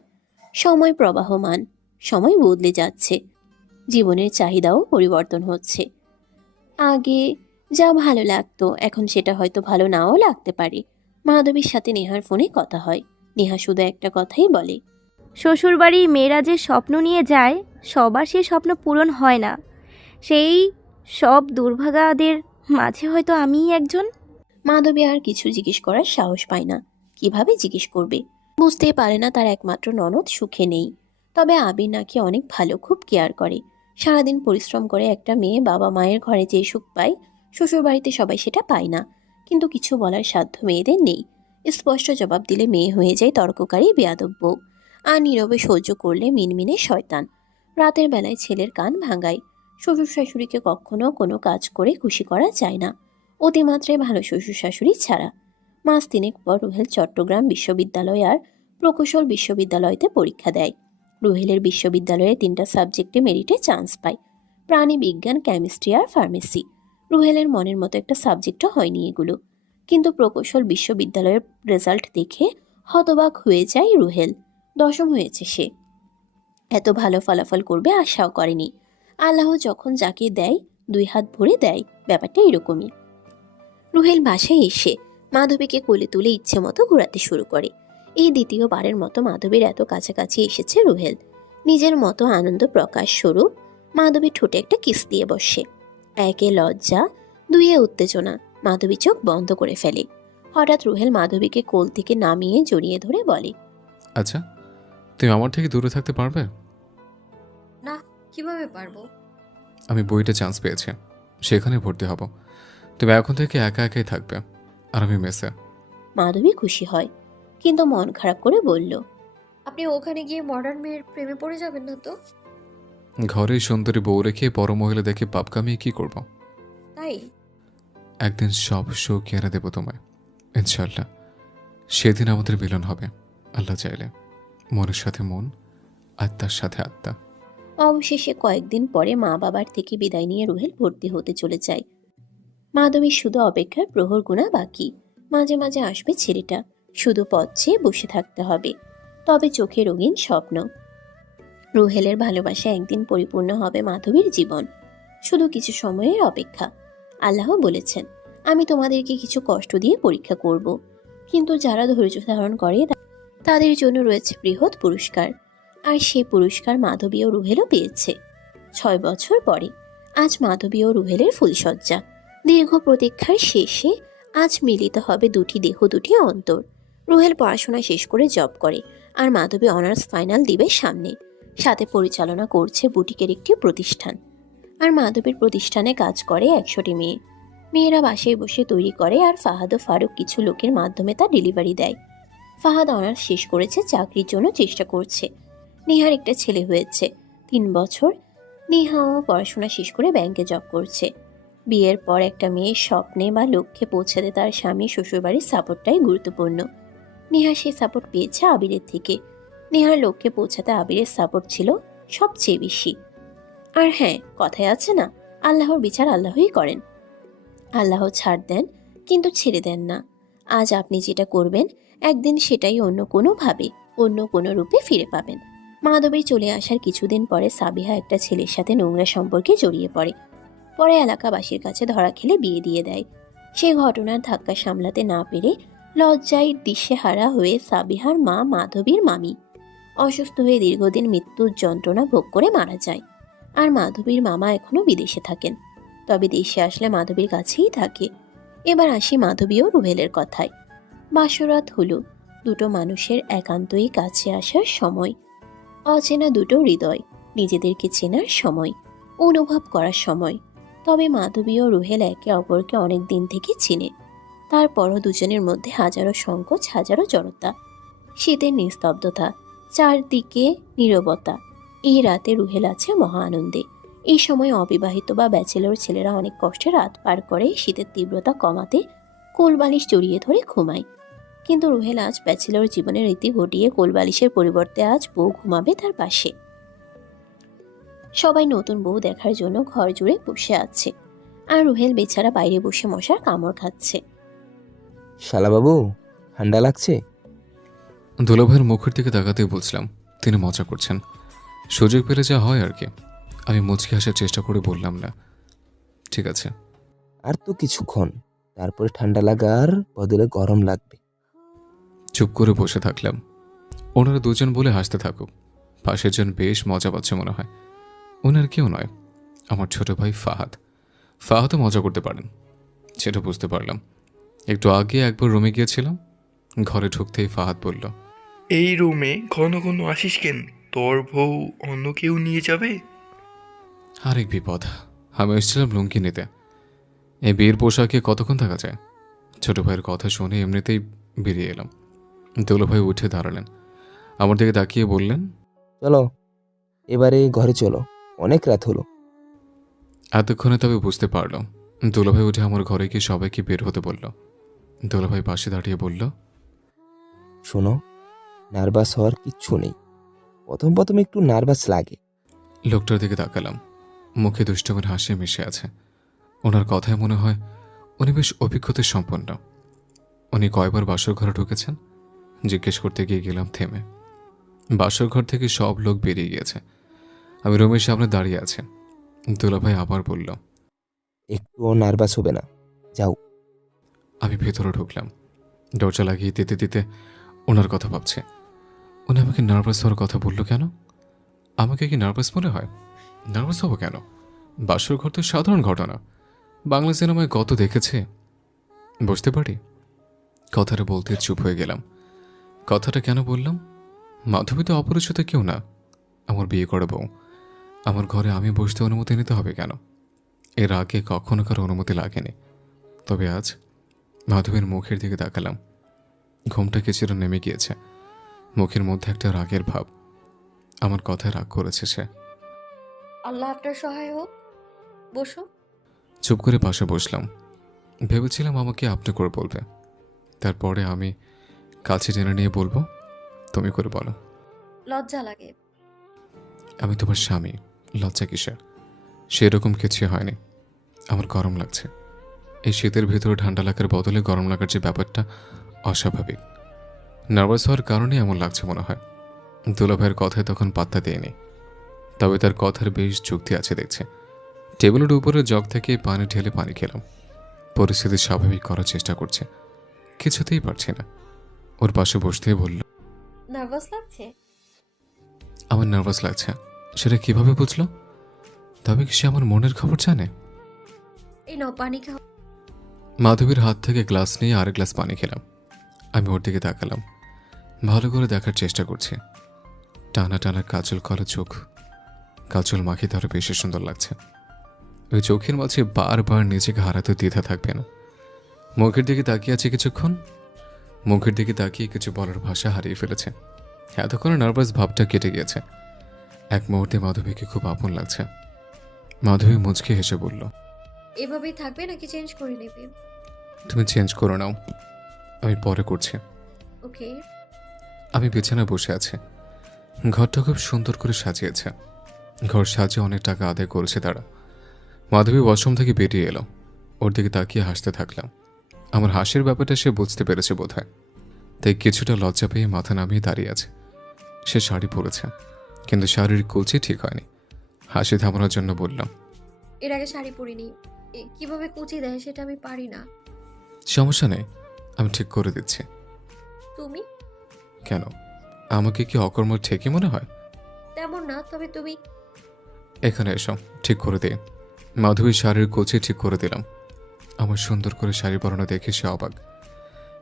সময় প্রবাহমান, সময় বদলে যাচ্ছে, জীবনের চাহিদাও পরিবর্তন হচ্ছে। আগে যা ভালো লাগতো এখন সেটা হয়তো ভালো নাও লাগতে পারে। মাধবীর সাথে নেহার ফোনে কথা হয়। নেহা শুধু একটা কথাই বলে, শ্বশুরবাড়ি মেয়েরা যে স্বপ্ন নিয়ে যায়, সবার সেই স্বপ্ন পূরণ হয় না। সেই সব দুর্ভাগাদের মাঝে হয়তো আমিই একজন। মাধবী আর কিছু জিজ্ঞেস করার সাহস পায় না। কিভাবে জিজ্ঞেস করবে? বুঝতেই পারে না তার একমাত্র ননদ সুখে নেই। তবে আবির নাকি অনেক ভালো, খুব কেয়ার করে। সারাদিন পরিশ্রম করে একটা মেয়ে বাবা মায়ের ঘরে যে সুখ পায়, শ্বশুরবাড়িতে সবাই সেটা পায় না। কিন্তু কিছু বলার সাধ্য মেয়েদের নেই। স্পষ্ট জবাব দিলে মেয়ে হয়ে যায় তর্ককারী বেয়াদব বউ, আর নীরবে সহ্য করলে মিনমিনে শয়তান। রাতের বেলায় ছেলের কান ভাঙায়। শ্বশুর শাশুড়িকে কখনো কোনো কাজ করে খুশি করা যায় না, অতিমাত্রায় ভালো শ্বশুর শাশুড়ি ছাড়া। মাস তিনেক পর রুহেল চট্টগ্রাম বিশ্ববিদ্যালয় আর প্রকৌশল বিশ্ববিদ্যালয়তে পরীক্ষা দেয়। রুহেলের বিশ্ববিদ্যালয়ে 3টা সাবজেক্টে মেরিটে চান্স পায়, প্রাণী বিজ্ঞান, কেমিস্ট্রি আর ফার্মেসি। রুহেলের মনের মতো একটা সাবজেক্টও হয়নি এগুলো। কিন্তু প্রকৌশল বিশ্ববিদ্যালয়ের রেজাল্ট দেখে হতবাক হয়ে যায় রুহেল। 10ম হয়েছে সে। এত ভালো ফলাফল করবে আশাও করেনি। আল্লাহ যখন যাকে দেয় 2 হাত ভরে দেয়, ব্যাপারটা এরকমই। রুহেল বাসায় এসে মাধবীকে কোলে তুলে ইচ্ছে মতো ঘোরাতে শুরু করে। এই দ্বিতীয়বারের মতো মাধবীর এত কাছাকাছি এসেছে রুহেল। নিজের মতো আনন্দ প্রকাশ স্বরূপ মাধবী ঠোঁটে একটা কিস দিয়ে বসে। 1 লজ্জা, 2 উত্তেজনা। মাধবী চোখ বন্ধ করে ফেলে। হঠাৎ রুহেল মাধবীকে কোল থেকে নামিয়ে জড়িয়ে ধরে বলে, আচ্ছা, তুমি আমার থেকে দূরে থাকতে পারবে? না, কিভাবে পারবো? আমি বইটা চান্স পেয়েছি, সেখানে ভর্তি হব। তুমি এখন থেকে একা একাই থাকবে, আর আমি মেসে। মাধবী খুশি হয়, কিন্তু মন খারাপ করে বলল, আপনি ওখানে গিয়ে মডার্ন মেয়ের প্রেমে পড়ে যাবেন না তো? ঘরে সুন্দরী বউ রেখে বড় মহিলা দেখে পাপ কামিয়ে কি করব? তাই একদিন সব সুখ এনে দেব তোমায়, ইনশাল্লাহ। সেদিন আমাদের মিলন হবে, আল্লাহ চাইলে। মনের সাথে মন, আত্মার সাথে আত্মা। অবশেষে কয়েকদিন পরে মা বাবার থেকে বিদায় নিয়ে রুহেল ভর্তি হতে চলে যায়। মাধবীর শুধু অপেক্ষার প্রহর গোনা বাকি। মাঝে মাঝে আসবে ছেলেটা, শুধু পথ চেয়ে বসে থাকতে হবে। তবে চোখে রঙিন স্বপ্ন। রুহেলের ভালোবাসা একদিন পরিপূর্ণ হবে মাধবীর জীবন। শুধু কিছু সময়ের অপেক্ষা। আল্লাহ বলেছেন, আমি তোমাদেরকে কিছু কষ্ট দিয়ে পরীক্ষা করব, কিন্তু যারা ধৈর্য ধারণ করে তাদের জন্য রয়েছে বৃহৎ পুরস্কার। আর সেই পুরস্কার মাধবী ও রুহেলও পেয়েছে। 6 বছর পরে আজ মাধবী ও রুহেলের ফুলসজ্জা। দীর্ঘ প্রতীক্ষার শেষে আজ মিলিত হবে দুটি দেহ, দুটি অন্তর। রুহেল পড়াশোনা শেষ করে জব করে, আর মাধবী অনার্স ফাইনাল দিবে সামনে। সাথে পরিচালনা করছে বুটিকের একটি প্রতিষ্ঠান। আর মাধবীর প্রতিষ্ঠানে কাজ করে 100টি মেয়ে। মেয়েরা বাসায় বসে তৈরি করে, আর ফাহাদ ও ফারুক কিছু লোকের মাধ্যমে তা ডেলিভারি দেয়। ফাহাদ অনার্স শেষ করেছে, চাকরির জন্য চেষ্টা করছে। নেহার একটা ছেলে হয়েছে, 3 বছর। নেহাও পড়াশোনা শেষ করে ব্যাংকে জব করছে। বিয়ের পর একটা মেয়ের স্বপ্নে বা লক্ষ্যে পৌঁছাতে তার স্বামী শ্বশুরবাড়ির সাপোর্টটাই গুরুত্বপূর্ণ। নেহা সেই সাপোর্ট পেয়েছে আবিরের থেকে। নেহার লক্ষ্যে পৌঁছাতে আবিরের সাপোর্ট ছিল সবচেয়ে বেশি। আর হ্যাঁ, কথায় আছে না, আল্লাহর বিচার আল্লাহই করেন। আল্লাহ ছাড় দেন, কিন্তু ছেড়ে দেন না। আজ আপনি যেটা করবেন, একদিন সেটাই অন্য কোনোভাবে, অন্য কোনো রূপে ফিরে পাবেন। মাধবীর চলে আসার কিছুদিন পরে সাবিহা একটা ছেলের সাথে নোংরা সম্পর্কে জড়িয়ে পড়ে। পরে এলাকাবাসীর কাছে ধরা খেলে বিয়ে দিয়ে দেয়। সে ঘটনার ধাক্কা সামলাতে না পেরে লজ্জায় দিশেহারা হয়ে সাবিহার মা মাধবীর মামি অসুস্থ হয়ে দীর্ঘদিন মৃত্যুর যন্ত্রণা ভোগ করে মারা যায়। আর মাধবীর মামা এখনো বিদেশে থাকেন, তবে দেশে আসলে মাধবীর কাছেই থাকে। এবার আসি মাধবী ও রুহেলের কথায়। বাসরাত হলো দুটো মানুষের একান্তই কাছে আসার সময়। অচেনা দুটো হৃদয় নিজেদেরকে চেনার সময়, অনুভব করার সময়। তবে মাধবী ও রুহেল একে অপরকে অনেক দিন থেকে চিনে। তারপরও দুজনের মধ্যে হাজারো সংকোচ, হাজারো জড়তা। শীতের নিস্তব্ধতা, চারদিকে নীরবতা। এই রাতে রুহেল আছে মহা আনন্দে। এই সময় অবিবাহিত বা ব্যাচেলর ছেলেরা অনেক কষ্টে রাত পার করে শীতের তীব্রতা কমাতে কোলবালিশ জড়িয়ে ধরে ঘুমায়। কিন্তু রুহেল আজ ব্যাচেলর জীবনের রীতি ঘটিয়ে কোলবালিশের পরিবর্তে আজ বউ ঘুমাবে তার পাশে। সবাই নতুন বউ দেখার জন্য ঘর জুড়ে বসে আছে, আর রুহেল বেচারা বাইরে বসে মশার কামড় খাচ্ছে। শালাবাবু, ঠান্ডা লাগছে? দুলাভাইয়ের মুখের দিকে তাকাতেই বলছিলাম, তিনি মজা করছেন। সুযোগ পেলে যা হয় আর কি। আমি মুচকি হাসার চেষ্টা করে বললাম, না ঠিক আছে। আর তো কিছুক্ষণ, তারপরে ঠান্ডা লাগার বদলে গরম লাগবে। চুপ করে বসে থাকলাম। ওনারা দুজন বলে হাসতে থাকুক, পাশের জন বেশ মজা পাচ্ছে মনে হয়। ওনার কেউ নয়, আমার ছোট ভাই ফাহাদ। ফাহাদও মজা করতে পারেন, সেটা বুঝতে পারলাম। একটু আগে একবার রুমে গিয়েছিলাম, ঘরে ঢুকতেই ফাহাদ বলল, এই রুমে ঘন ঘন আসিস কেন? তোর বউ অন্য কেউ নিয়ে যাবে? আরেক বিপদ। আমি এসেছিলাম লুঙ্গি নিতে। এই বিয়ের পোশাকে কতক্ষণ থাকা যায়? ছোট ভাইয়ের কথা শুনে এমনিতেই বেরিয়ে এলাম। দুলাভাই উঠে দাঁড়ালেন, আমার দিকে তাকিয়ে বললেন, চলো এবারে ঘরে চলো, অনেক রাত হলো। এতক্ষণে তবে বুঝতে পারলাম। দুলাভাই উঠে আমার ঘরে গিয়ে সবাইকে বের হতে বলল। দুলাভাই পাশে দাঁড়িয়ে বলল, শোনো, নার্ভাস হওয়ার কিচ্ছু নেই। প্রথম প্রথম একটু নার্ভাস লাগে। লোকটার দিকে তাকালাম, মুখে দুষ্টমের হাসি মিশে আছে। ওনার কথায় মনে হয় উনি বেশ অভিজ্ঞতা সম্পন্ন। উনি কয়বার বাসর ঘরে ঢুকেছেন জিজ্ঞেস করতে গিয়ে গেলাম থেমে। বাসর ঘর থেকে সব লোক বেরিয়ে গিয়েছে, আমি রুমের সামনে দাঁড়িয়ে আছি। দুলাভাই আবার বলল, একটুও নার্ভাস হবে না, যাও। আমি ভেতরে ঢুকলাম। দরজা লাগিয়ে দিতে দিতে ওনার কথা ভাবছে। উনি আমাকে নার্ভাস হওয়ার কথা বললো কেন? আমাকে কি নার্ভাস মনে হয়? নার্ভাস হবো কেন? বাসর ঘর তো সাধারণ ঘটনা, বাংলা সিনেমায় কত দেখেছে। বুঝতে পারি। কথাটা বলতে চুপ হয়ে গেলাম। কথাটা কেন বললাম? মাধবী তো অপরিচিত কেউ না, আমার বিয়ে করা বউ। আমার ঘরে আমি বসতে অনুমতি নিতে হবে কেন? এর আগে কখনো কারো অনুমতি লাগেনি। তবে আজ মাধবীর মুখের দিকে তাকালাম, ঘুমটা কিছুটা নেমে গিয়েছে। মুখের মধ্যে একটা রাগের ভাব। আমার কথায় রাগ করেছে সে। আল্লাহ আপনার সহায় হোক, বসো। চুপ করে পাশে বসলাম। ভেবেছিলাম আমাকে আপনি করে বলবে, তারপরে আমি কাছে টেনে নিয়ে বলবো, তুমি করে বলো। লজ্জা লাগে। আমি তোমার স্বামী, লজ্জা কিসের? সেরকম কিছু হয়নি। আমার গরম লাগছে। এই শীতের ভেতরে ঠান্ডা লাগার বদলে গরম লাগার যে ব্যাপারটা অস্বাভাবিক। নার্ভাস হওয়ার কারণে এমন লাগছে মনে হয়। দুলাভাইয়ের কথায় তখন পাত্তা দেয়নি, তবে তার কথার বেশ যুক্তি আছে দেখছে। টেবিলের উপরে জগ থেকে পানি ঢেলে পানি খেলাম। পরিস্থিতি স্বাভাবিক করার চেষ্টা করছে, কিছুতেই পারছি না। ওর পাশে বসতেই বলল, নার্ভাস লাগছে? আমার নার্ভাস লাগছে। সেটা কিভাবে বুঝলো? তবে কি সে আমার মনের খবর জানে? এই নাও পানি খাও। মাধবীর হাত থেকে গ্লাস নিয়ে আর গ্লাস পানি খেলাম। আমি ওর দিকে তাকালাম, ভালো করে দেখার চেষ্টা করছি। টানা টানা কাজল করা চোখ, কাজল মাখি তারও বেশি সুন্দর লাগছে। ওই চোখের মাঝে বারবার নিজেকে হারাতে দ্বিধা থাকবে না। মুখের দিকে তাকিয়ে আছে কিছুক্ষণ, মুখের দিকে তাকিয়ে কিছু বলার ভাষা হারিয়ে ফেলেছে। এতক্ষণে নার্ভাস ভাবটা কেটে গিয়েছে। এক মুহূর্তে মাধবীকে খুব আপন লাগছে। মাধবী মুচকি হেসে বলল, এভাবেই থাকবে নাকি চেঞ্জ করে নেবে? তুমি চেঞ্জ করো নাও, আমি পরে করছি। ওকে। আমি বিছানায় বসে আছি। ঘরটা খুব সুন্দর করে সাজিয়েছে। ঘর সাজিয়ে অনেক টাকা আদায় করেছে তারা। মাধবী ওয়াশরুম থেকে বেরিয়ে এলো, ওর দিকে তাকিয়ে হাসতে থাকলাম। আমার হাসির ব্যাপারটা সে বুঝতে পেরেছে বোধহয়, তাই কিছুটা লজ্জা পেয়ে মাথা নামিয়ে দাঁড়িয়ে আছে। সে শাড়ি পরেছে, কিন্তু শাড়ির কুচি ঠিক হয়নি। হাসি থামানোর জন্য বললাম, এর আগে শাড়ি পরিনি, কিভাবে কুচি দেয় সেটা আমি পারি না। সমস্যা নেই, আমি ঠিক করে দিচ্ছি। তুমি? কেন, আমাকে কি অকর্ম ঠিকই মনে হয়? তেমন না, তবে তুমি। এখানে এসো, ঠিক করে দিই। মাধবীর শাড়ির কুচি ঠিক করে দিলাম। আমার সুন্দর করে শাড়ি পরানো দেখে সে অবাক।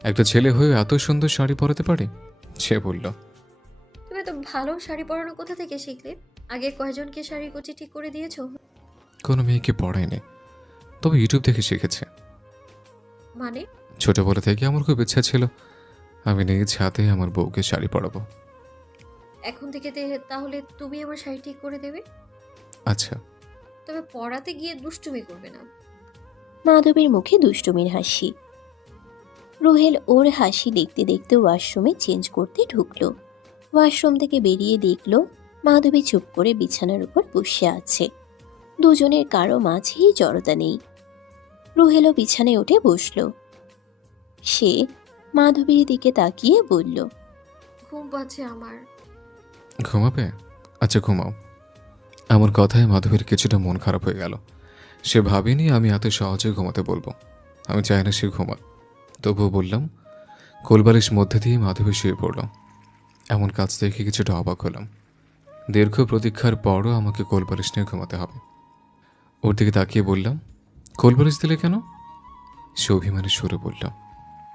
একটা ছেলে হয়ে এত সুন্দর শাড়ি পরাতে পারে? সে বলল, তুমি এত ভালো শাড়ি পরানো কোথা থেকে শিখলে? আগে কয়জনকে শাড়ি কুচি ঠিক করে দিয়েছো? কোনো মেয়েকে পড়ায়নি, তবে ইউটিউব দেখে শিখেছে। মানে? ছোটবেলা থেকে আমার খুব ইচ্ছা ছিল আমি নিজ হাতে আমার বউকে শাড়ি পরাবো। এখন থেকে তাহলে তুমি আমার শাড়ি ঠিক করে দেবে। আচ্ছা। তবে পড়াতে গিয়ে দুষ্টুমি করবে না। মাধবীর মুখে দুষ্টুমির হাসি। রুহেল ওর হাসি দেখতে দেখতে ওয়াশরুমে চেঞ্জ করতে ঢুকলো। ওয়াশরুম থেকে বেরিয়ে দেখলো মাধবী চুপ করে বিছানার উপর বসে আছে। দুজনের কারো মাঝেই জড়তা নেই। রুহেলও বিছানায় উঠে বসলো। সে মাধবীর দিকে তাকিয়ে বলল, ঘুম পাচ্ছে আমার। ঘুমাবে? আচ্ছা ঘুমাও। আমার কথায় মাধবীর কিছুটা মন খারাপ হয়ে গেল। সে ভাবেনি আমি এত সহজে ঘুমাতে বলবো। আমি চাই না সে ঘুমাক, তবুও বললাম। কোলবালিশ মধ্যে দিয়ে মাধবী শুয়ে পড়ল। এমন কাজ দেখে কিছুটা অবাক হলাম। দীর্ঘ প্রতীক্ষার পরও আমাকে কোলবালিশ নিয়ে ঘুমাতে হবে। ওর দিকে তাকিয়ে বললাম, কোলবালিশ দিলে কেন? সে অভিমানের সুরে বলল,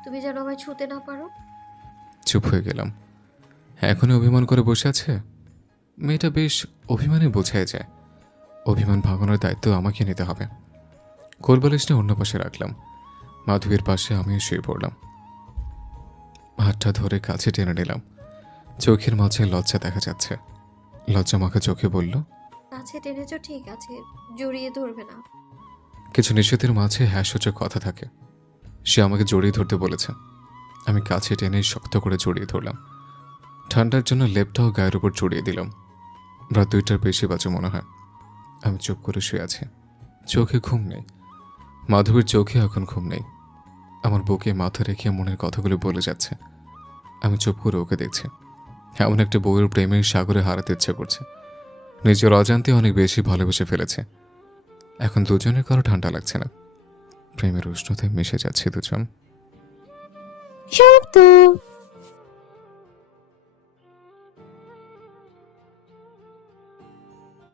তুমি যেন আমায় ছুতে না পারো। চুপ হয়ে গেলাম। এখনই অভিমান করে বসে আছে? মেয়েটা বেশ অভিমানে বোঝায় যায়। অভিমান ভাঙানোর দায়িত্ব আমাকে নিতে হবে। কোলবালিশ নিয়ে অন্য পাশে রাখলাম। মাধবীর পাশে আমিও শুয়ে পড়লাম। হাতটা ধরে কাছে টেনে নিলাম। চোখের মাঝে লজ্জা দেখা যাচ্ছে। লজ্জা মাখা চোখে বলল, কাছে টেনেছো ঠিক আছে, জড়িয়ে ধরবে না। কিছু নিষেধের মাঝে হ্যাসূচক কথা থাকে। সে আমাকে জড়িয়ে ধরতে বলেছে। আমি কাছে টেনে শক্ত করে জড়িয়ে ধরলাম। ঠান্ডার জন্য লেপটাও গায়ের উপর জড়িয়ে দিলাম। রাত 2টার বেশি বাজে মনে হয়। আমি চুপ করে শুয়ে আছি। চোখে ঘুম নেই। মাধবীর চোখে এখন ঘুম নেই। আমার বুকে মাথা রেখে মনের কথাগুলো বলে যাচ্ছে। আমি চুপ করে ওকে দেখছি। এমন একটা বউয়ের প্রেমের সাগরে হারাতে ইচ্ছে করছে। নিজের অজান্তে অনেক বেশি ভালোবেসে ফেলেছে। এখন দুজনের কারো ঠান্ডা লাগছে না। প্রেমের উষ্ণতায় মিশে যাচ্ছে দুজন। সমাপ্ত।